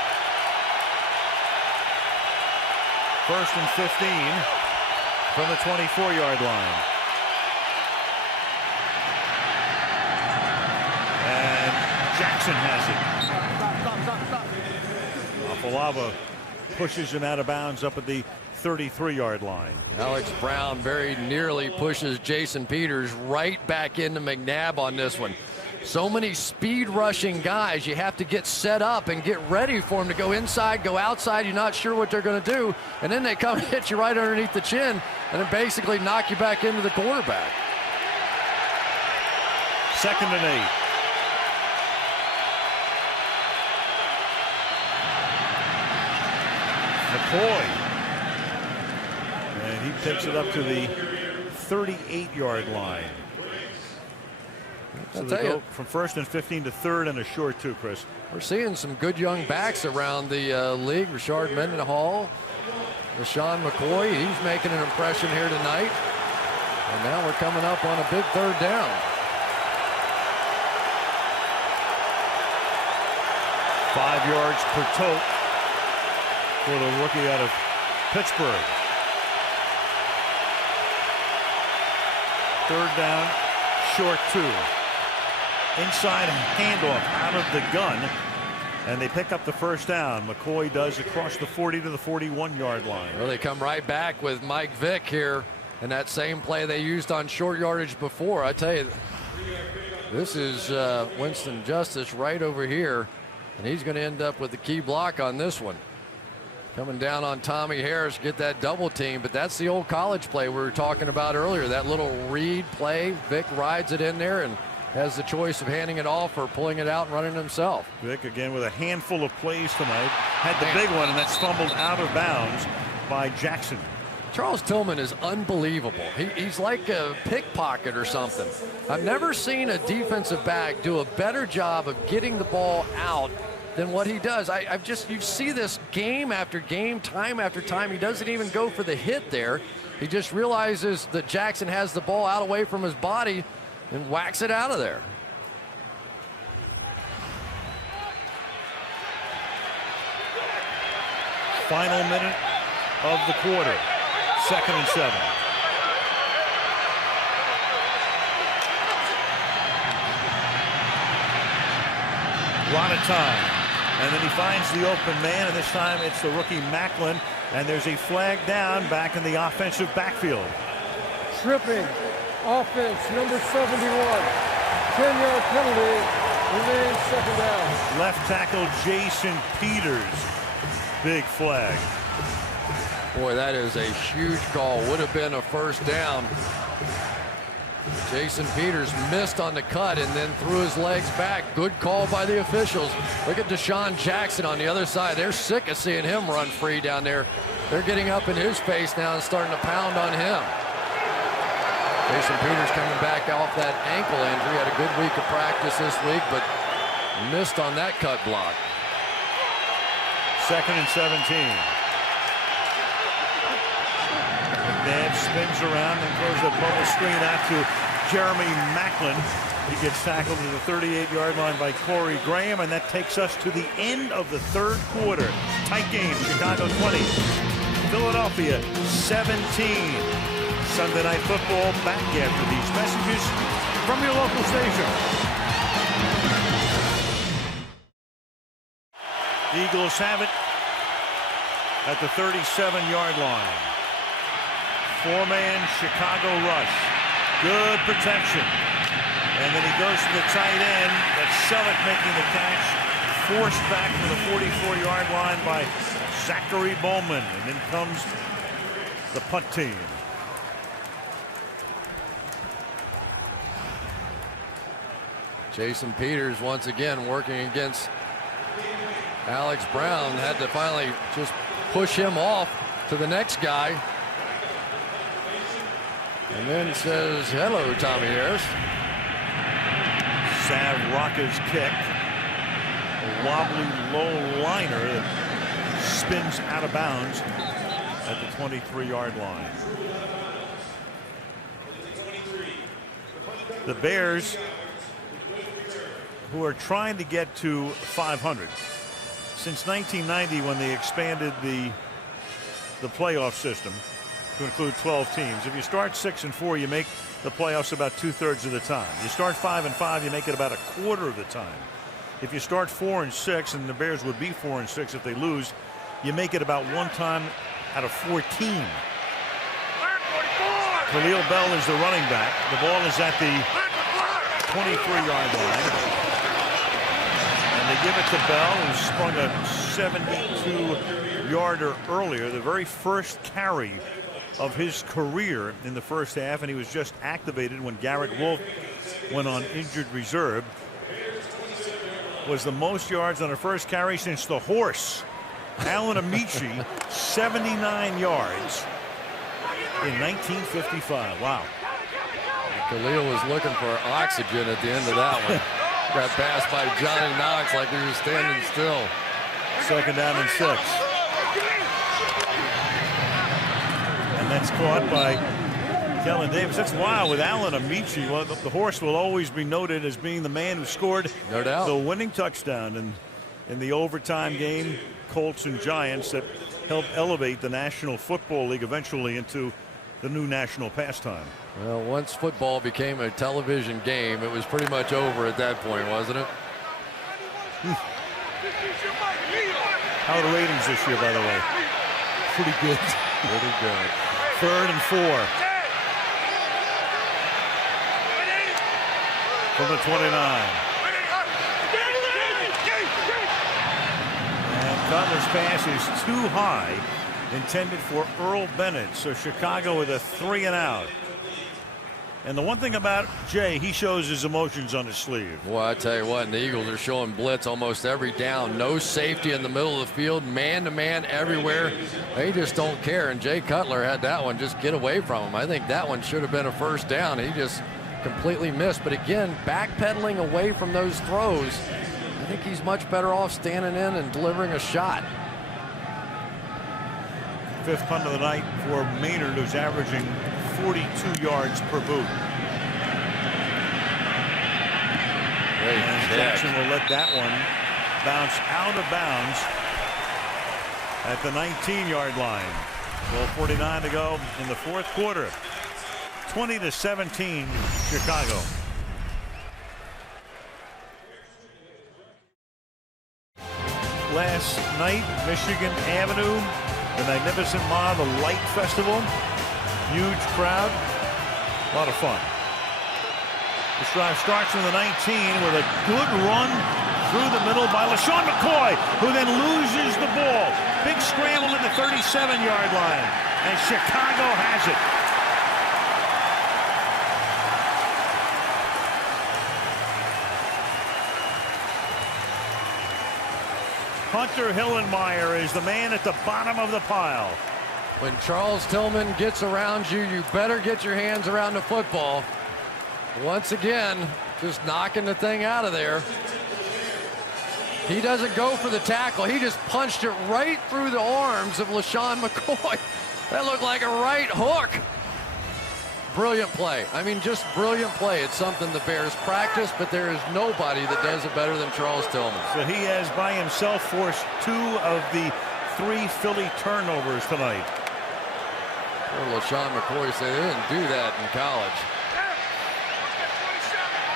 1st and 15 from the 24-yard line. And Jackson has it. Afalava pushes him out of bounds up at the 33-yard line. Alex Brown very nearly pushes Jason Peters right back into McNabb on this one. so many speed rushing guys. You have to get set up and get ready for them to go inside, go outside. You're not sure what they're going to do. And then they come and hit you right underneath the chin and then basically knock you back into the quarterback. 2nd and 8. McCoy. And he takes it up to the 38-yard line. So they go from 1st and 15 to 3rd and a short too, Chris. We're seeing some good young backs around the league. Rashard Mendenhall, LaShawn McCoy, he's making an impression here tonight. And now we're coming up on a big 3rd down. 5 yards per tote for the rookie out of Pittsburgh. 3rd down, short 2. Inside handoff out of the gun, and they pick up the 1st down. McCoy does across the 40 to the 41-yard line. Well, they come right back with Mike Vick here, and that same play they used on short yardage before. I tell you, this is Winston Justice right over here, and he's going to end up with the key block on this one. Coming down on Tommy Harris, get that double team, but that's the old college play we were talking about earlier. That little read play, Vick rides it in there and has the choice of handing it off or pulling it out and running himself. Vick again with a handful of plays tonight. Had the big one, and that's fumbled out of bounds by Jackson. Charles Tillman is unbelievable. He's like a pickpocket or something. I've never seen a defensive back do a better job of getting the ball out than what he does. You see this game after game, time after time. He doesn't even go for the hit there. He just realizes that Jackson has the ball out away from his body and whacks it out of there. Final minute of the quarter. 2nd and 7. A lot of time. And then he finds the open man, and this time it's the rookie Macklin, and there's a flag down back in the offensive backfield. Tripping. Offense, number 71. 10-yard penalty. Remains 2nd down. Left tackle Jason Peters. Big flag. Boy, that is a huge call. Would have been a 1st down. Jason Peters missed on the cut and then threw his legs back. Good call by the officials. Look at Deshaun Jackson on the other side. They're sick of seeing him run free down there. They're getting up in his face now and starting to pound on him. Jason Peters coming back off that ankle injury. Had a good week of practice this week, but missed on that cut block. 2nd and 17. McNabb spins around and throws a bubble screen out to Jeremy Macklin. He gets tackled to the 38-yard line by Corey Graham, and that takes us to the end of the 3rd quarter. Tight game, Chicago 20, Philadelphia 17. Sunday Night Football back after these messages from your local station. Eagles have it at the 37-yard line. 4-man Chicago rush. Good protection. And then he goes to the tight end. That's Selleck making the catch. Forced back to the 44-yard line by Zachary Bowman. And then comes the punt team. Jason Peters once again working against Alex Brown. Had to finally just push him off to the next guy. And then says, hello, Tommy Harris. Sav Rocca's kick. A wobbly low liner that spins out of bounds at the 23-yard line. The Bears, who are trying to get to 500 since 1990, when they expanded the playoff system to include 12 teams. If you start 6-4, you make the playoffs about 2/3 of the time. You start 5-5, you make it about 1/4 of the time. If you start 4-6, and the Bears would be 4-6 if they lose, you make it about 1 time out of 14. Khalil Bell is the running back. The ball is at the 23-yard line. And they give it to Bell, who sprung a 72-yarder earlier, the very first carry of his career in the first half, and he was just activated when Garrett Wolf went on injured reserve. Was the most yards on a first carry since the horse, Alan Amici, 79 yards in 1955. Wow. Khalil was looking for oxygen at the end of that one. Got passed by Johnny Knox like he was standing still. Second down and 6. And that's caught by Kellen Davis. That's wild with Alan Amici. Well, the horse will always be noted as being the man who scored no doubt the winning touchdown in the overtime game, Colts and Giants, that helped elevate the National Football League eventually into the new national pastime. Well, once football became a television game, it was pretty much over at that point, wasn't it? How are the ratings this year, by the way? Pretty good. Pretty good. 3rd and 4. From the 29. And Cutler's pass is too high, intended for Earl Bennett. So Chicago with a 3 and out. And the one thing about Jay, he shows his emotions on his sleeve. Well, I tell you what, the Eagles are showing blitz almost every down. No safety in the middle of the field, man-to-man everywhere. They just don't care, and Jay Cutler had that one just get away from him. I think that one should have been a first down. He just completely missed. But again, backpedaling away from those throws, I think he's much better off standing in and delivering a shot. 5th punt of the night for Maynard, who's averaging 42 yards per boot. And Jackson will let that one bounce out of bounds at the 19-yard line. 12:49 to go in the 4th quarter. 20-17 Chicago. Last night, Michigan Avenue, the Magnificent Ma, the Light Festival. Huge crowd. A lot of fun. This drive starts from the 19 with a good run through the middle by LaShawn McCoy, who then loses the ball. Big scramble at the 37-yard line, and Chicago has it. Hunter Hillenmeyer is the man at the bottom of the pile. When Charles Tillman gets around you, you better get your hands around the football. Once again, just knocking the thing out of there. He doesn't go for the tackle. He just punched it right through the arms of LaShawn McCoy. That looked like a right hook. Brilliant play. I mean, just brilliant play. It's something the Bears practice, but there is nobody that does it better than Charles Tillman. So he has by himself forced 2 of the 3 Philly turnovers tonight. Poor LaShawn McCoy said they didn't do that in college.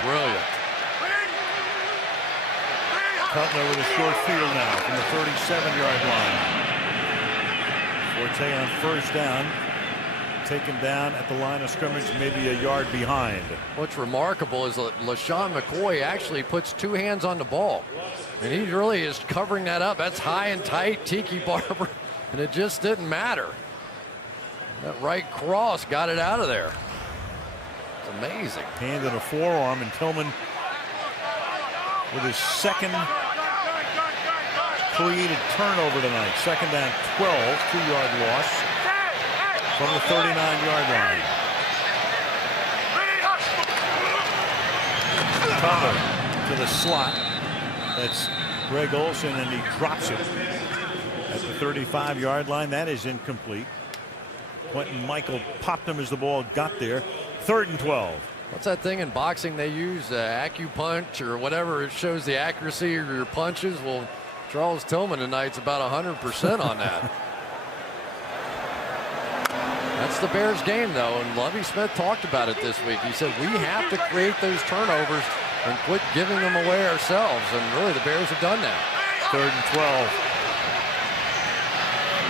Brilliant. Cutler with a short field now from the 37-yard line. Forte on first down. Taken down at the line of scrimmage, maybe a yard behind. What's remarkable is that LaShawn McCoy actually puts 2 hands on the ball. And he really is covering that up. That's high and tight, Tiki Barber, and it just didn't matter. That right cross got it out of there. It's amazing. Hand in a forearm, and Tillman with his second created turnover tonight. Second down 12, 2-yard loss from the 39-yard line. Cutler to the slot. That's Greg Olsen, and he drops it at the 35-yard line. That is incomplete. Quentin Michael popped him as the ball got there. 3rd and 12. What's that thing in boxing they use? Acupunch or whatever. It shows the accuracy of your punches. Well, Charles Tillman tonight's about 100% on that. That's the Bears game, though, and Lovie Smith talked about it this week. He said we have to create those turnovers and quit giving them away ourselves, and really the Bears have done that. 3rd and 12.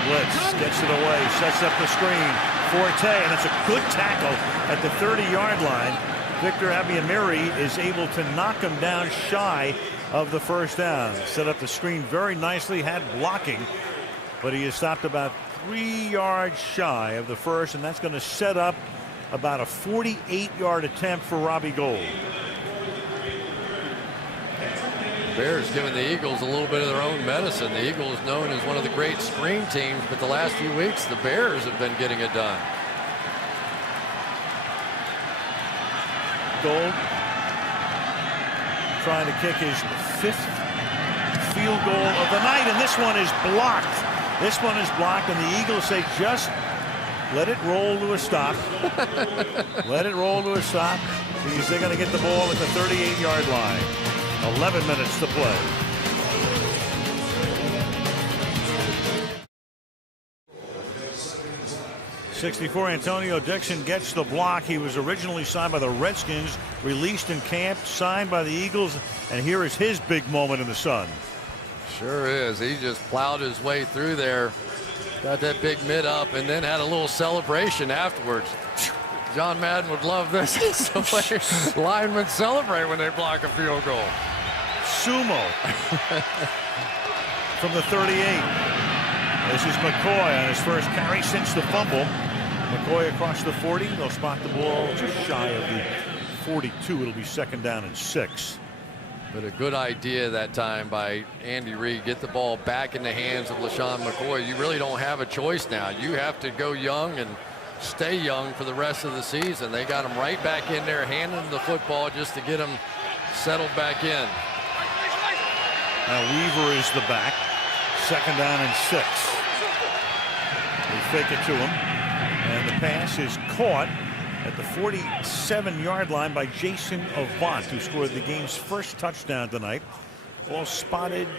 Blitz gets it away, sets up the screen. Forte, and it's a good tackle at the 30-yard line. Victor Abiamiri is able to knock him down shy of the first down. Set up the screen very nicely, had blocking, but he is stopped about 3 yards shy of the first, and that's going to set up about a 48-yard attempt for Robbie Gould. Bears giving the Eagles a little bit of their own medicine. The Eagles known as one of the great screen teams, but the last few weeks the Bears have been getting it done. Gould trying to kick his 5th field goal of the night, and this one is blocked. This one is blocked, and the Eagles say just let it roll to a stop. Let it roll to a stop, because they're going to get the ball at the 38-yard line. 11 minutes to play. '64 Antonio Dixon gets the block. He was originally signed by the Redskins, released in camp, signed by the Eagles, and here is his big moment in the sun. Sure is. He just plowed his way through there, got that big mid up, and then had a little celebration afterwards. John Madden would love this. It's the way linemen celebrate when they block a field goal. Sumo from the 38. This is McCoy on his first carry since the fumble. McCoy across the 40. They'll spot the ball just shy of the 42. It'll be 2nd down and 6. But a good idea that time by Andy Reid. Get the ball back in the hands of LeSean McCoy. You really don't have a choice now. You have to go young and stay young for the rest of the season. They got him right back in there, handing him the football just to get him settled back in. Now Weaver is the back. 2nd down and 6. They fake it to him, and the pass is caught at the 47-yard line by Jason Avant, who scored the game's first touchdown tonight. Ball spotted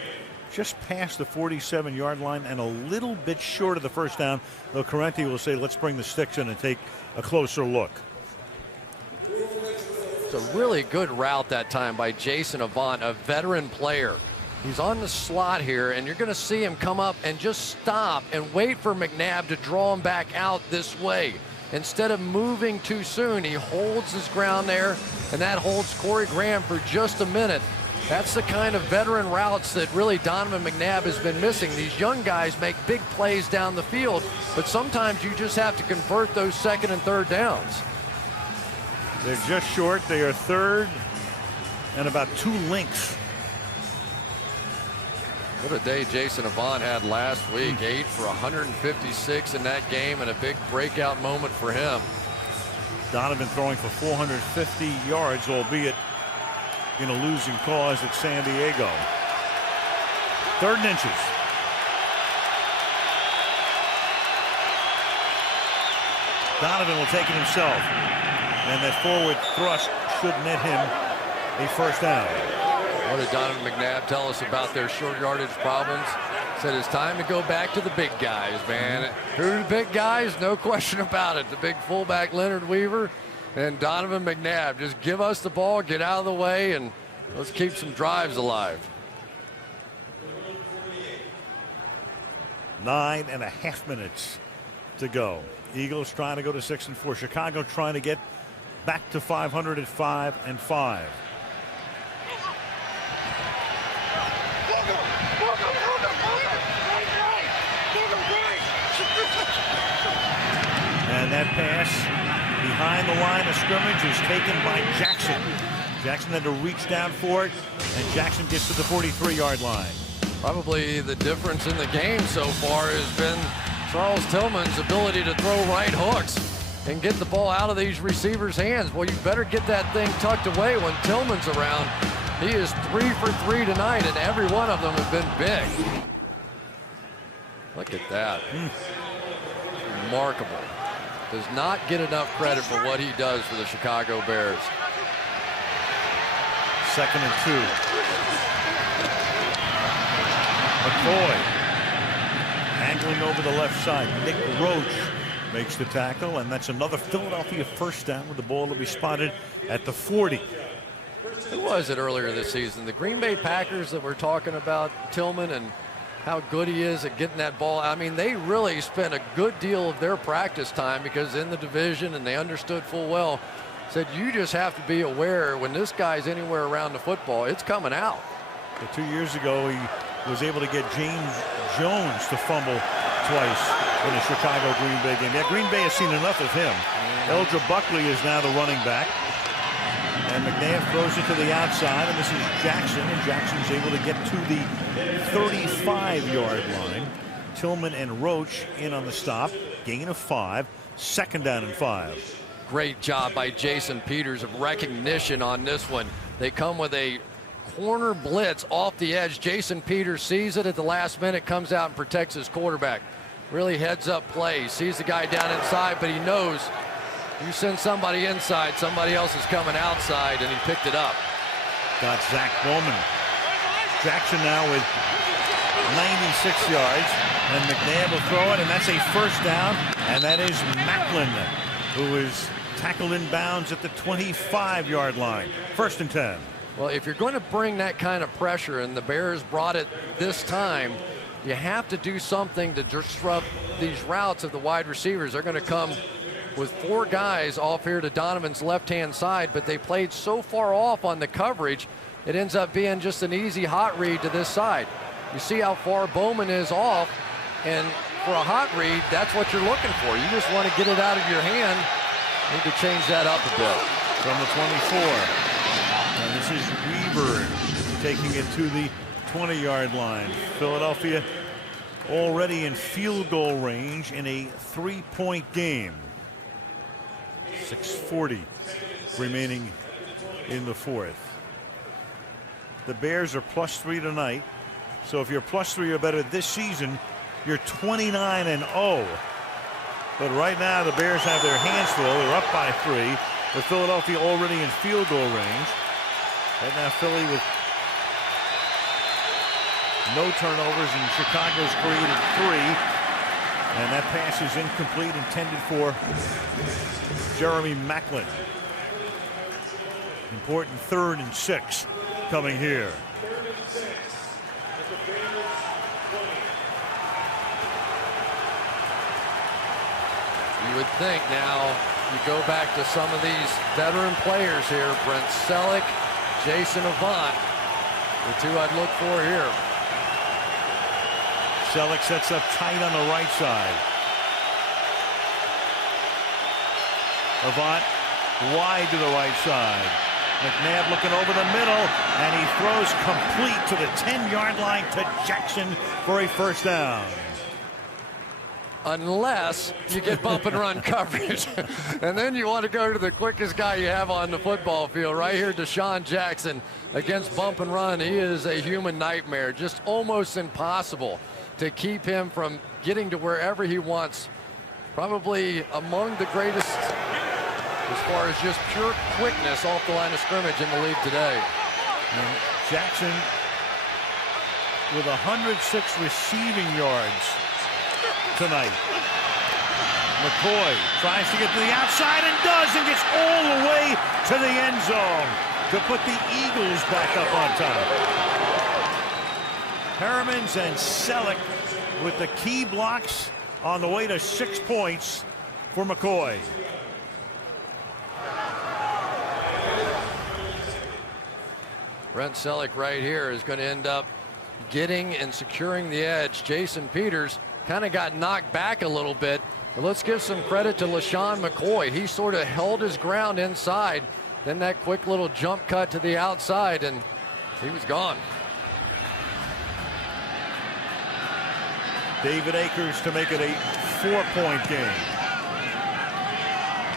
just past the 47-yard line and a little bit short of the first down, though Correnti will say, let's bring the sticks in and take a closer look. It's a really good route that time by Jason Avant, a veteran player. He's on the slot here, and you're going to see him come up and just stop and wait for McNabb to draw him back out this way. Instead of moving too soon, he holds his ground there, and that holds Corey Graham for just a minute. That's the kind of veteran routes that really Donovan McNabb has been missing. These young guys make big plays down the field, but sometimes you just have to convert those 2nd and 3rd downs. They're just short. They are 3rd and about 2 lengths. What a day Jason Avant had last week. 8 for 156 in that game, and a big breakout moment for him. Donovan throwing for 450 yards, albeit in a losing cause at San Diego. 3rd and inches. Donovan will take it himself, and that forward thrust should net him a first down. What did Donovan McNabb tell us about their short yardage problems? Said it's time to go back to the big guys, man. Who are the big guys? No question about it. The big fullback Leonard Weaver and Donovan McNabb. Just give us the ball, get out of the way, and let's keep some drives alive. 9.5 minutes to go. Eagles trying to go to 6-4. Chicago trying to get back to 500 at 5-5. And that pass behind the line of scrimmage is taken by Jackson. Jackson had to reach down for it, and Jackson gets to the 43-yard line. Probably the difference in the game so far has been Charles Tillman's ability to throw right hooks and get the ball out of these receivers' hands. Well, you better get that thing tucked away when Tillman's around. He is 3 for 3 tonight, and every one of them have been big. Look at that. Remarkable. Does not get enough credit for what he does for the Chicago Bears. 2nd and 2. McCoy angling over the left side. Nick Roach makes the tackle, and that's another Philadelphia first down with the ball to be spotted at the 40. Who was it earlier this season? The Green Bay Packers that were talking about Tillman and how good he is at getting that ball. I mean, they really spent a good deal of their practice time because in the division, and they understood full well said you just have to be aware when this guy's anywhere around the football, it's coming out. 2 years ago, he was able to get James Jones to fumble twice in the Chicago-Green Bay game. Yeah, Green Bay has seen enough of him. Eldra Buckley is now the running back. And McNabb throws it to the outside, and this is Jackson, and Jackson's able to get to the 35-yard line. Tillman and Roach in on the stop. Gain of 5. Second down and 5. Great job by Jason Peters of recognition on this one. They come with a corner blitz off the edge. Jason Peters sees it at the last minute, comes out and protects his quarterback. Really heads up play. Sees the guy down inside, but he knows you send somebody inside, somebody else is coming outside, and he picked it up. Got Zach Bowman. Jackson now with 96 yards, and McNabb will throw it, and that's a first down, and that is Macklin, who is tackled in bounds at the 25-yard line. First and 10. Well, if you're going to bring that kind of pressure, and the Bears brought it this time, you have to do something to disrupt these routes of the wide receivers. They're going to come with 4 guys off here to Donovan's left-hand side, but they played so far off on the coverage, it ends up being just an easy hot read to this side. You see how far Bowman is off, and for a hot read, that's what you're looking for. You just want to get it out of your hand. Need to change that up a bit. From the 24. And this is Weaver taking it to the 20-yard line. Philadelphia already in field goal range in a 3-point game. 6:40 remaining in the fourth. The Bears are +3 tonight. So if you're +3 or better this season, you're 29-0. But right now the Bears have their hands full. They're up by 3. With Philadelphia already in field goal range. Right now Philly with no turnovers, and Chicago's created 3. And that pass is incomplete, intended for Jeremy Macklin. Important 3rd and 6 coming here. You would think now you go back to some of these veteran players here, Brent Selleck, Jason Avant, the 2 I'd look for here. Selleck sets up tight on the right side. Avant wide to the right side. McNabb looking over the middle, and he throws complete to the 10-yard line to Jackson for a first down. Unless you get bump and run coverage. And then you want to go to the quickest guy you have on the football field. Right here, Deshaun Jackson against bump and run. He is a human nightmare. Just almost impossible to keep him from getting to wherever he wants. Probably among the greatest as far as just pure quickness off the line of scrimmage in the league today. And Jackson with 106 receiving yards tonight. McCoy tries to get to the outside and does, and gets all the way to the end zone to put the Eagles back up on top. Hermans and Selleck with the key blocks on the way to 6 points for McCoy. Brent Selleck right here is going to end up getting and securing the edge. Jason Peters kind of got knocked back a little bit, but let's give some credit to LaShawn McCoy. He sort of held his ground inside, then that quick little jump cut to the outside, and he was gone. David Akers to make it a 4-point game.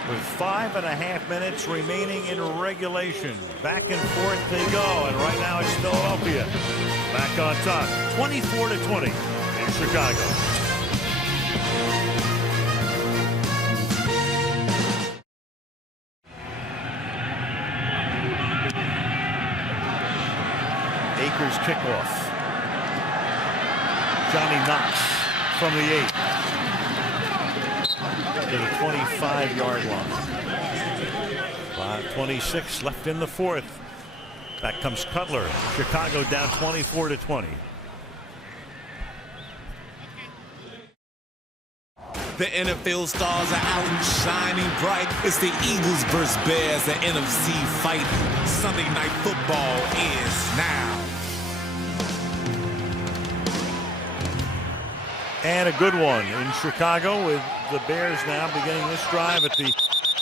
With 5.5 minutes remaining in regulation. Back and forth they go, and right now it's Philadelphia back on top, 24-20 in Chicago. Akers kickoff. Johnny Knox from the 8 to the 25-yard line. 5:26 left in the fourth. Back comes Cutler. Chicago down 24-20. The NFL stars are out and shining bright. It's the Eagles versus Bears, the NFC fight. Sunday Night Football is now. And a good one in Chicago, with the Bears now beginning this drive at the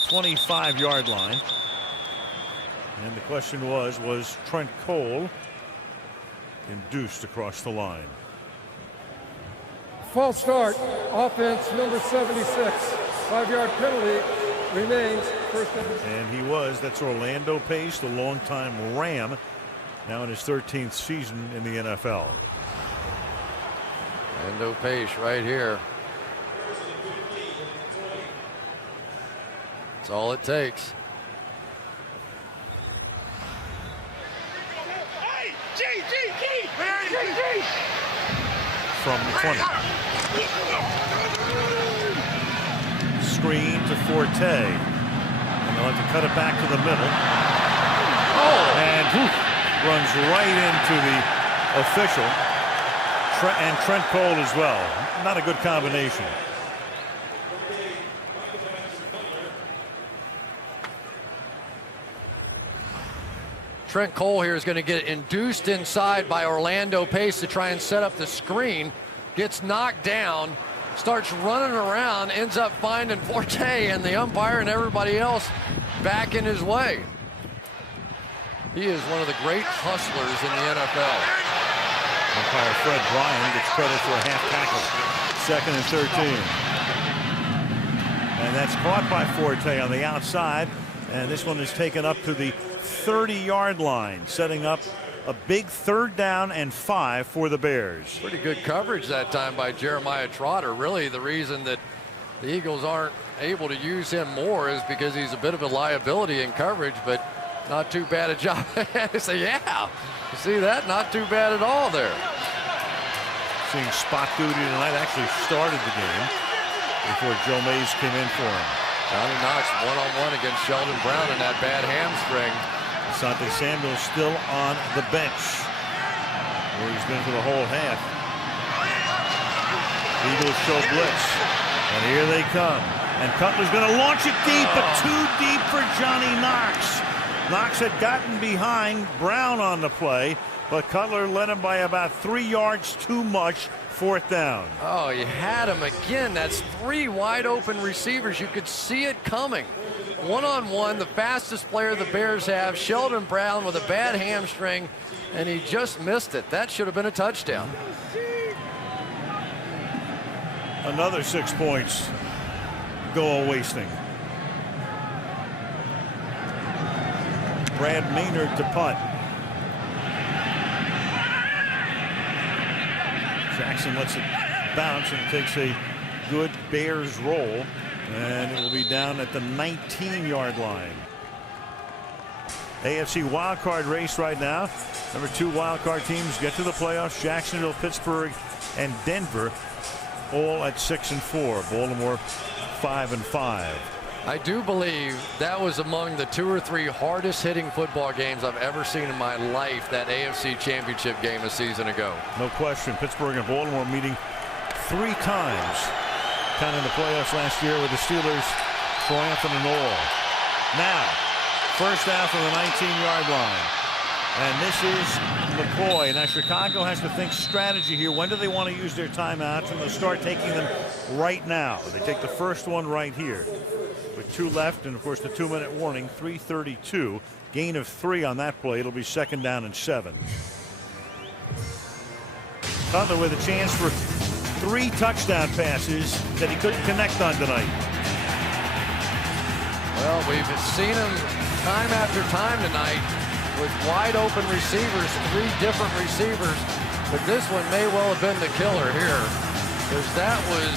25-yard line. And the question was Trent Cole induced across the line? False start, offense number 76. 5-yard penalty remains first down. And he was. That's Orlando Pace, the longtime Ram, now in his 13th season in the NFL. Orlando Pace right here. That's all it takes. From the 20. Screen to Forte. And they'll have to cut it back to the middle. And runs right into the official. And Trent Cole as well. Not a good combination. Trent Cole here is going to get induced inside by Orlando Pace to try and set up the screen. Gets knocked down, starts running around, ends up finding Forte and the umpire and everybody else back in his way. He is one of the great hustlers in the NFL. Umpire Fred Bryan gets credit for a half tackle. 2nd and 13. And that's caught by Forte on the outside. And this one is taken up to the 30-yard line, setting up a big 3rd down and 5 for the Bears. Pretty good coverage that time by Jeremiah Trotter. Really, the reason that the Eagles aren't able to use him more is because he's a bit of a liability in coverage, but not too bad a job. So, yeah, you see that? Not too bad at all there. Seeing spot duty tonight, actually started the game before Joe Mays came in for him. Johnny Knox one-on-one against Sheldon Brown in that bad hamstring. Asante Samuel still on the bench, where he's been for the whole half. Eagles show blitz, and here they come. And Cutler's going to launch it deep, but too deep for Johnny Knox. Knox had gotten behind Brown on the play, but Cutler led him by about 3 yards too much. 4th down. Oh, you had him again. That's 3 wide open receivers. You could see it coming. One-on-one, the fastest player the Bears have, Sheldon Brown, with a bad hamstring, and he just missed it. That should have been a touchdown. Another 6 points go a-wasting. Brad Maynard to punt. Jackson lets it bounce and takes a good Bears roll, and it will be down at the 19-yard line. AFC wildcard race right now. Number 2 wildcard teams get to the playoffs. Jacksonville, Pittsburgh, and Denver all at 6 and 4. Baltimore 5 and 5. I do believe that was among the 2 or 3 hardest hitting football games I've ever seen in my life, that AFC Championship game a season ago. No question. Pittsburgh and Baltimore meeting 3 times, counting the playoffs last year, with the Steelers triumphant and all. Now, first down from the 19-yard line. And this is McCoy. Now, Chicago has to think strategy here. When do they want to use their timeouts? And they'll start taking them right now. They take the first one right here. With 2 left, and of course the 2-minute warning, 3:32. Gain of 3 on that play. It'll be 2nd down and 7. Cutler with a chance for 3 touchdown passes that he couldn't connect on tonight. Well, we've seen him time after time tonight with wide open receivers, 3 different receivers, but this one may well have been the killer here, because that was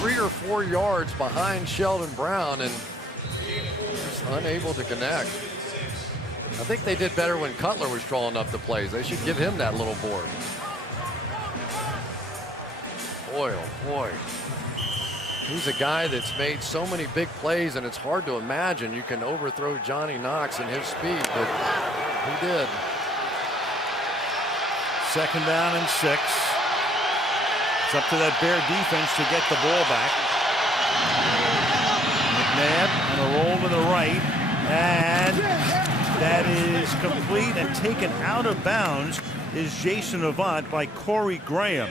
3 or 4 yards behind Sheldon Brown and just unable to connect. I think they did better when Cutler was drawing up the plays. They should give him that little board. Boy, oh boy. He's a guy that's made so many big plays, and it's hard to imagine you can overthrow Johnny Knox and his speed, but he did. 2nd down and 6. It's up to that Bear defense to get the ball back. McNabb on a roll to the right, and that is complete and taken out of bounds is Jason Avant by Corey Graham.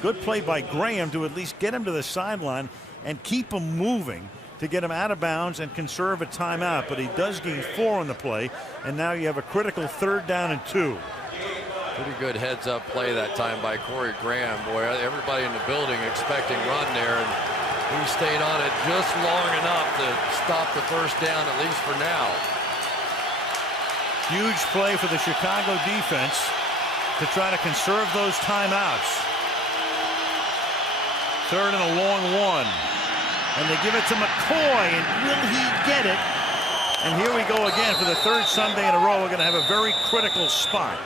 Good play by Graham to at least get him to the sideline and keep him moving to get him out of bounds and conserve a timeout. But he does gain 4 on the play, and now you have a critical 3rd down and 2. Pretty good heads-up play that time by Corey Graham. Boy, everybody in the building expecting run there, and he stayed on it just long enough to stop the first down, at least for now. Huge play for the Chicago defense to try to conserve those timeouts. 3rd and a long 1. And they give it to McCoy, and will he get it? And here we go again for the 3rd Sunday in a row. We're going to have a very critical spot.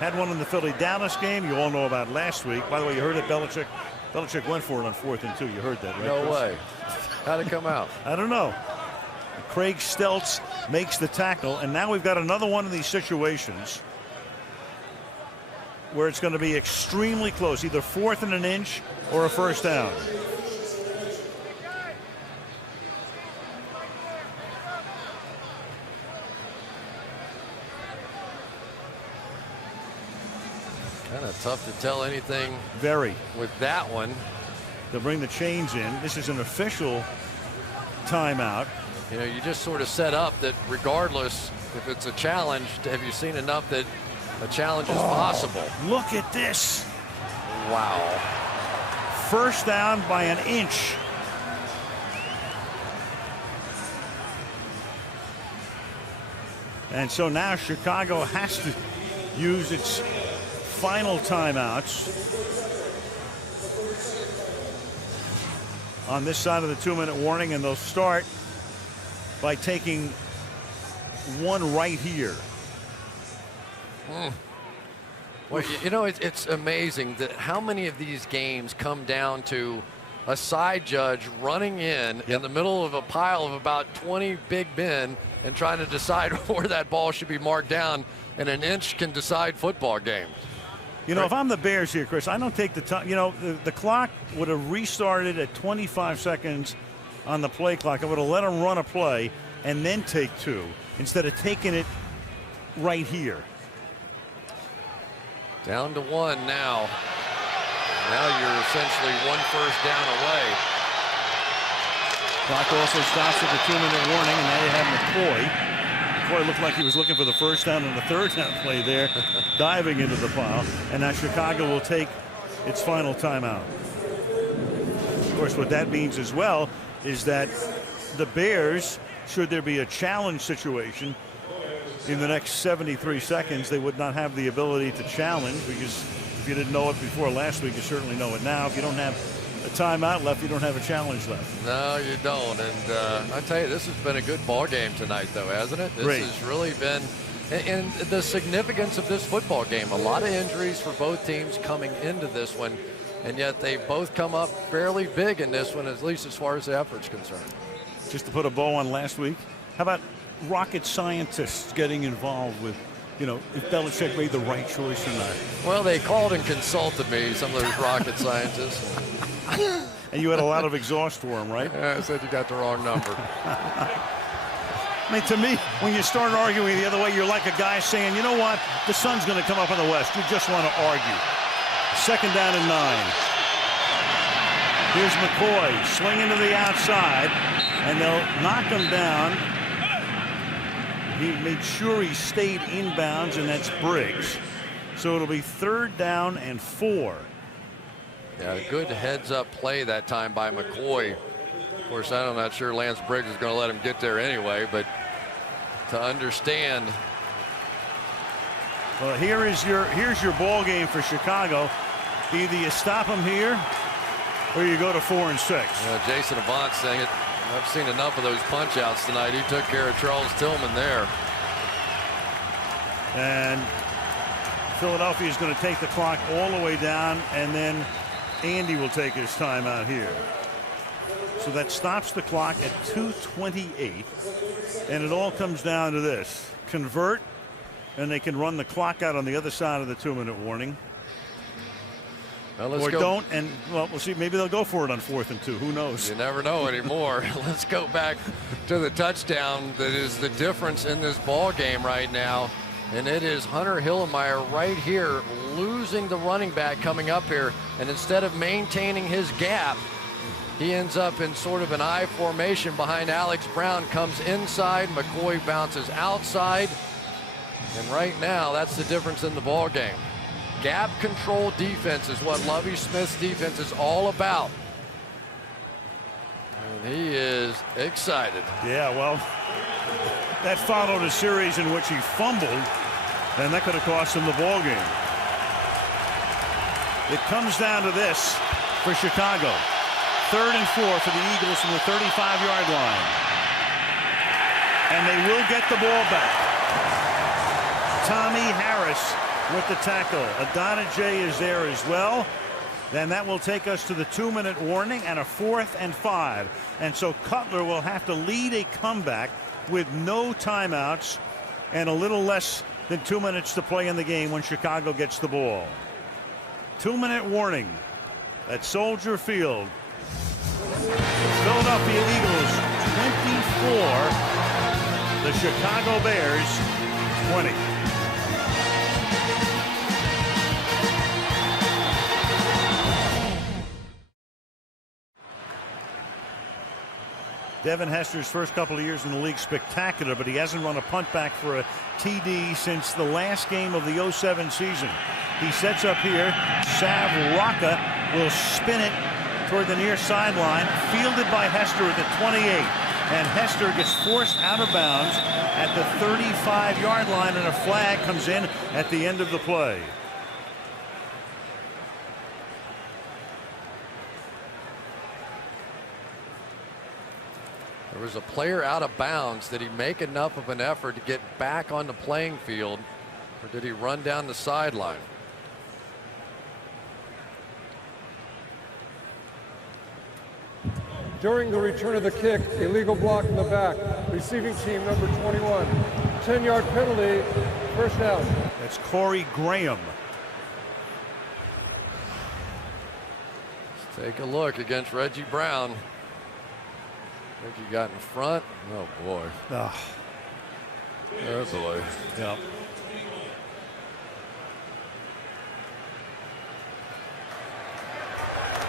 Had one in the Philly Dallas game. You all know about last week. By the way, you heard that Belichick went for it on 4th and 2. You heard that, right? No way. How'd it come out? I don't know. Craig Stelz makes the tackle, and now we've got another one of these situations where it's going to be extremely close, either 4th and an inch or a 1st down. Kind of tough to tell anything. Very. With that one. They'll bring the chains in. This is an official timeout. You know, you just sort of set up that regardless if it's a challenge, have you seen enough that a challenge is possible? Look at this. Wow. 1st down by an inch. And so now Chicago has to use its final timeouts on this side of the 2-minute warning, and they'll start by taking one right here. Well, you know, it's amazing that how many of these games come down to a side judge running in the middle of a pile of about 20 big men and trying to decide where that ball should be marked down, and an inch can decide football games. You know, if I'm the Bears here, Chris, I don't take the time. You know, the clock would have restarted at 25 seconds on the play clock. I would have let them run a play and then take 2 instead of taking it right here. Down to 1 now. Now you're essentially 1 first down away. Clock also stops at the 2-minute warning, and now you have McCoy. McCoy looked like he was looking for the 1st down and the 3rd down play there, diving into the pile. And now Chicago will take its final timeout. Of course, what that means as well is that the Bears, should there be a challenge situation in the next 73 seconds, they would not have the ability to challenge, because if you didn't know it before last week, you certainly know it now. If you don't have a timeout left, you don't have a challenge left. No, you don't. And I tell you, this has been a good ball game tonight, though, hasn't it? This has really been, and the significance of this football game. A lot of injuries for both teams coming into this one, and yet they both come up fairly big in this one, at least as far as the effort's concerned. Just to put a bow on last week, how about rocket scientists getting involved with, you know, if Belichick made the right choice or not? Well, they called and consulted me, some of those rocket scientists. And you had a lot of exhaust for him, right? Yeah, I said you got the wrong number. I mean, to me, when you start arguing the other way, you're like a guy saying, you know what, the sun's going to come up in the west. You just want to argue. 2nd down and 9. Here's McCoy swinging to the outside, and they'll knock him down. He made sure he stayed inbounds, and that's Briggs. So it'll be 3rd down and 4. Yeah, a good heads-up play that time by McCoy. Of course, I'm not sure Lance Briggs is going to let him get there anyway, but to understand. Well, here's your ball game for Chicago. Either you stop him here, or you go to 4 and 6. Jason Avant saying it. I've seen enough of those punch-outs tonight. He took care of Charles Tillman there. And Philadelphia is going to take the clock all the way down, and then Andy will take his time out here. So that stops the clock at 2:28, and it all comes down to this: convert, and they can run the clock out on the other side of the 2-minute warning. Well, let's or go. don't, and well, we'll see. Maybe they'll go for it on 4th and 2. Who knows? You never know anymore. Let's go back to the touchdown that is the difference in this ball game right now. And it is Hunter Hillmeyer right here losing the running back coming up here. And instead of maintaining his gap, he ends up in sort of an I formation behind Alex Brown, comes inside, McCoy bounces outside. And right now, that's the difference in the ball game. Gap control defense is what Lovie Smith's defense is all about. And he is excited. Yeah, well, that followed a series in which he fumbled, and that could have cost him the ball game. It comes down to this for Chicago. 3rd and 4 for the Eagles from the 35-yard line. And they will get the ball back. Tommy Harris with the tackle. Adonijay is there as well. Then that will take us to the 2-minute warning and a 4th and 5. And so Cutler will have to lead a comeback with no timeouts and a little less than 2 minutes to play in the game when Chicago gets the ball. 2-minute warning at Soldier Field. Philadelphia Eagles 24, the Chicago Bears 20. Devin Hester's first couple of years in the league spectacular, but he hasn't run a punt back for a TD since the last game of the 07 season. He sets up here. Sav Rocca will spin it toward the near sideline, fielded by Hester at the 28. And Hester gets forced out of bounds at the 35-yard line, and a flag comes in at the end of the play. There was a player out of bounds. Did he make enough of an effort to get back on the playing field, or did he run down the sideline? During the return of the kick, illegal block in the back. Receiving team number 21. 10-yard penalty, first down. That's Corey Graham. Let's take a look against Reggie Brown. Reggie got in front. Oh, boy. Oh, boy. yeah.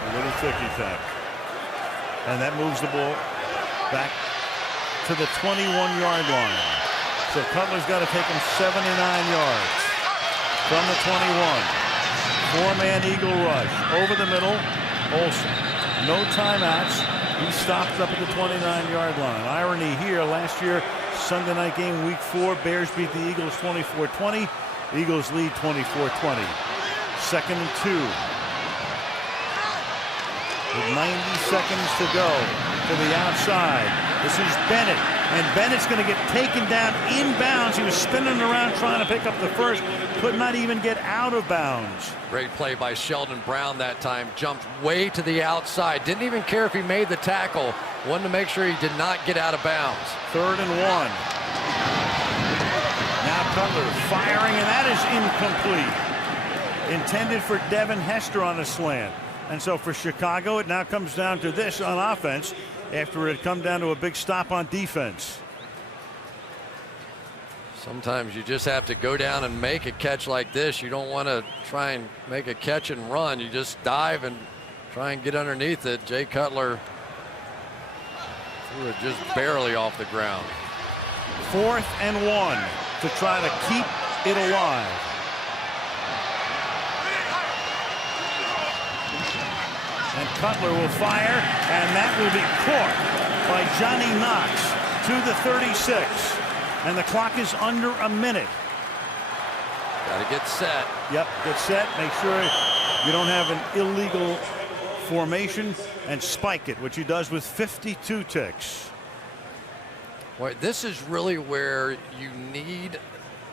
A little ticky-tack. And that moves the ball back to the 21-yard line. So Cutler's got to take him 79 yards from the 21. 4-man Eagle rush over the middle. Olsen. No timeouts. He stopped up at the 29-yard line. Irony here, last year, Sunday night game, week 4, Bears beat the Eagles 24-20. Eagles lead 24-20. 2nd and 2. With 90 seconds to go to the outside. This is Bennett, and Bennett's going to get taken down inbounds. He was spinning around trying to pick up the first, could not even get out of bounds. Great play by Sheldon Brown that time. Jumped way to the outside. Didn't even care if he made the tackle. Wanted to make sure he did not get out of bounds. 3rd and 1. Now Cutler firing, and that is incomplete. Intended for Devin Hester on a slant. And so for Chicago, it now comes down to this on offense after it come down to a big stop on defense. Sometimes you just have to go down and make a catch like this. You don't want to try and make a catch and run. You just dive and try and get underneath it. Jay Cutler threw it just barely off the ground. 4th and 1 to try to keep it alive. And Cutler will fire, and that will be caught by Johnny Knox to the 36. And the clock is under a minute. Got to get set. Yep, get set. Make sure you don't have an illegal formation, and spike it, which he does with 52 ticks. Boy, this is really where you need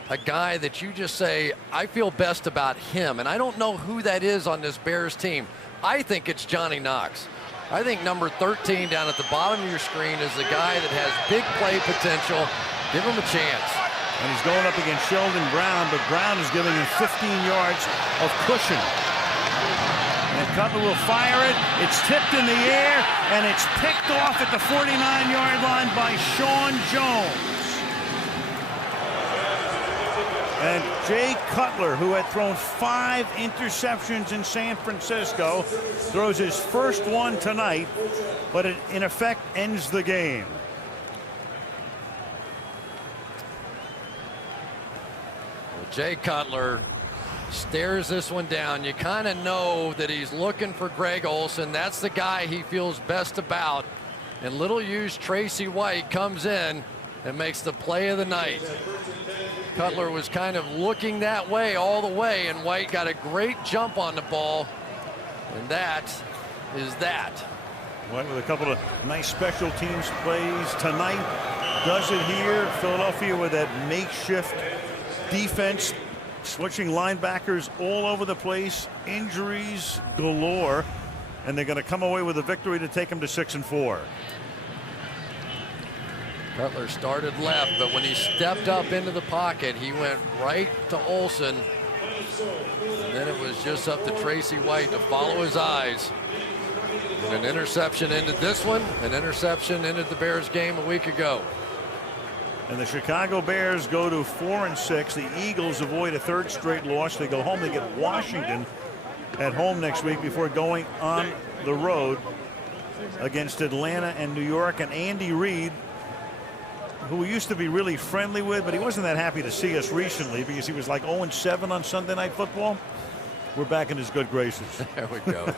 a guy that you just say, I feel best about him. And I don't know who that is on this Bears team. I think it's Johnny Knox. I think number 13 down at the bottom of your screen is the guy that has big play potential. Give him a chance. And he's going up against Sheldon Brown, but Brown is giving him 15 yards of cushion. And Cutler will fire it. It's tipped in the air, and it's picked off at the 49-yard line by Sean Jones. And Jay Cutler, who had thrown 5 interceptions in San Francisco, throws his first one tonight, but it in effect ends the game. Well, Jay Cutler stares this one down. You kind of know that he's looking for Greg Olsen. That's the guy he feels best about. And little used Tracy White comes in and makes the play of the night. Cutler was kind of looking that way all the way, and White got a great jump on the ball. And that is that. White with a couple of nice special teams plays tonight. Does it here. Philadelphia with that makeshift defense, switching linebackers all over the place, injuries galore, and they're going to come away with a victory to take them to 6-4. Cutler started left, but when he stepped up into the pocket, he went right to Olsen. And then it was just up to Tracy White to follow his eyes. And an interception ended this one. An interception ended the Bears game a week ago. And the Chicago Bears go to 4-6. The Eagles avoid a 3rd straight loss. They go home. They get Washington at home next week before going on the road against Atlanta and New York. And Andy Reid, who we used to be really friendly with, but he wasn't that happy to see us recently because he was like 0-7 on Sunday Night Football. We're back in his good graces. There we go.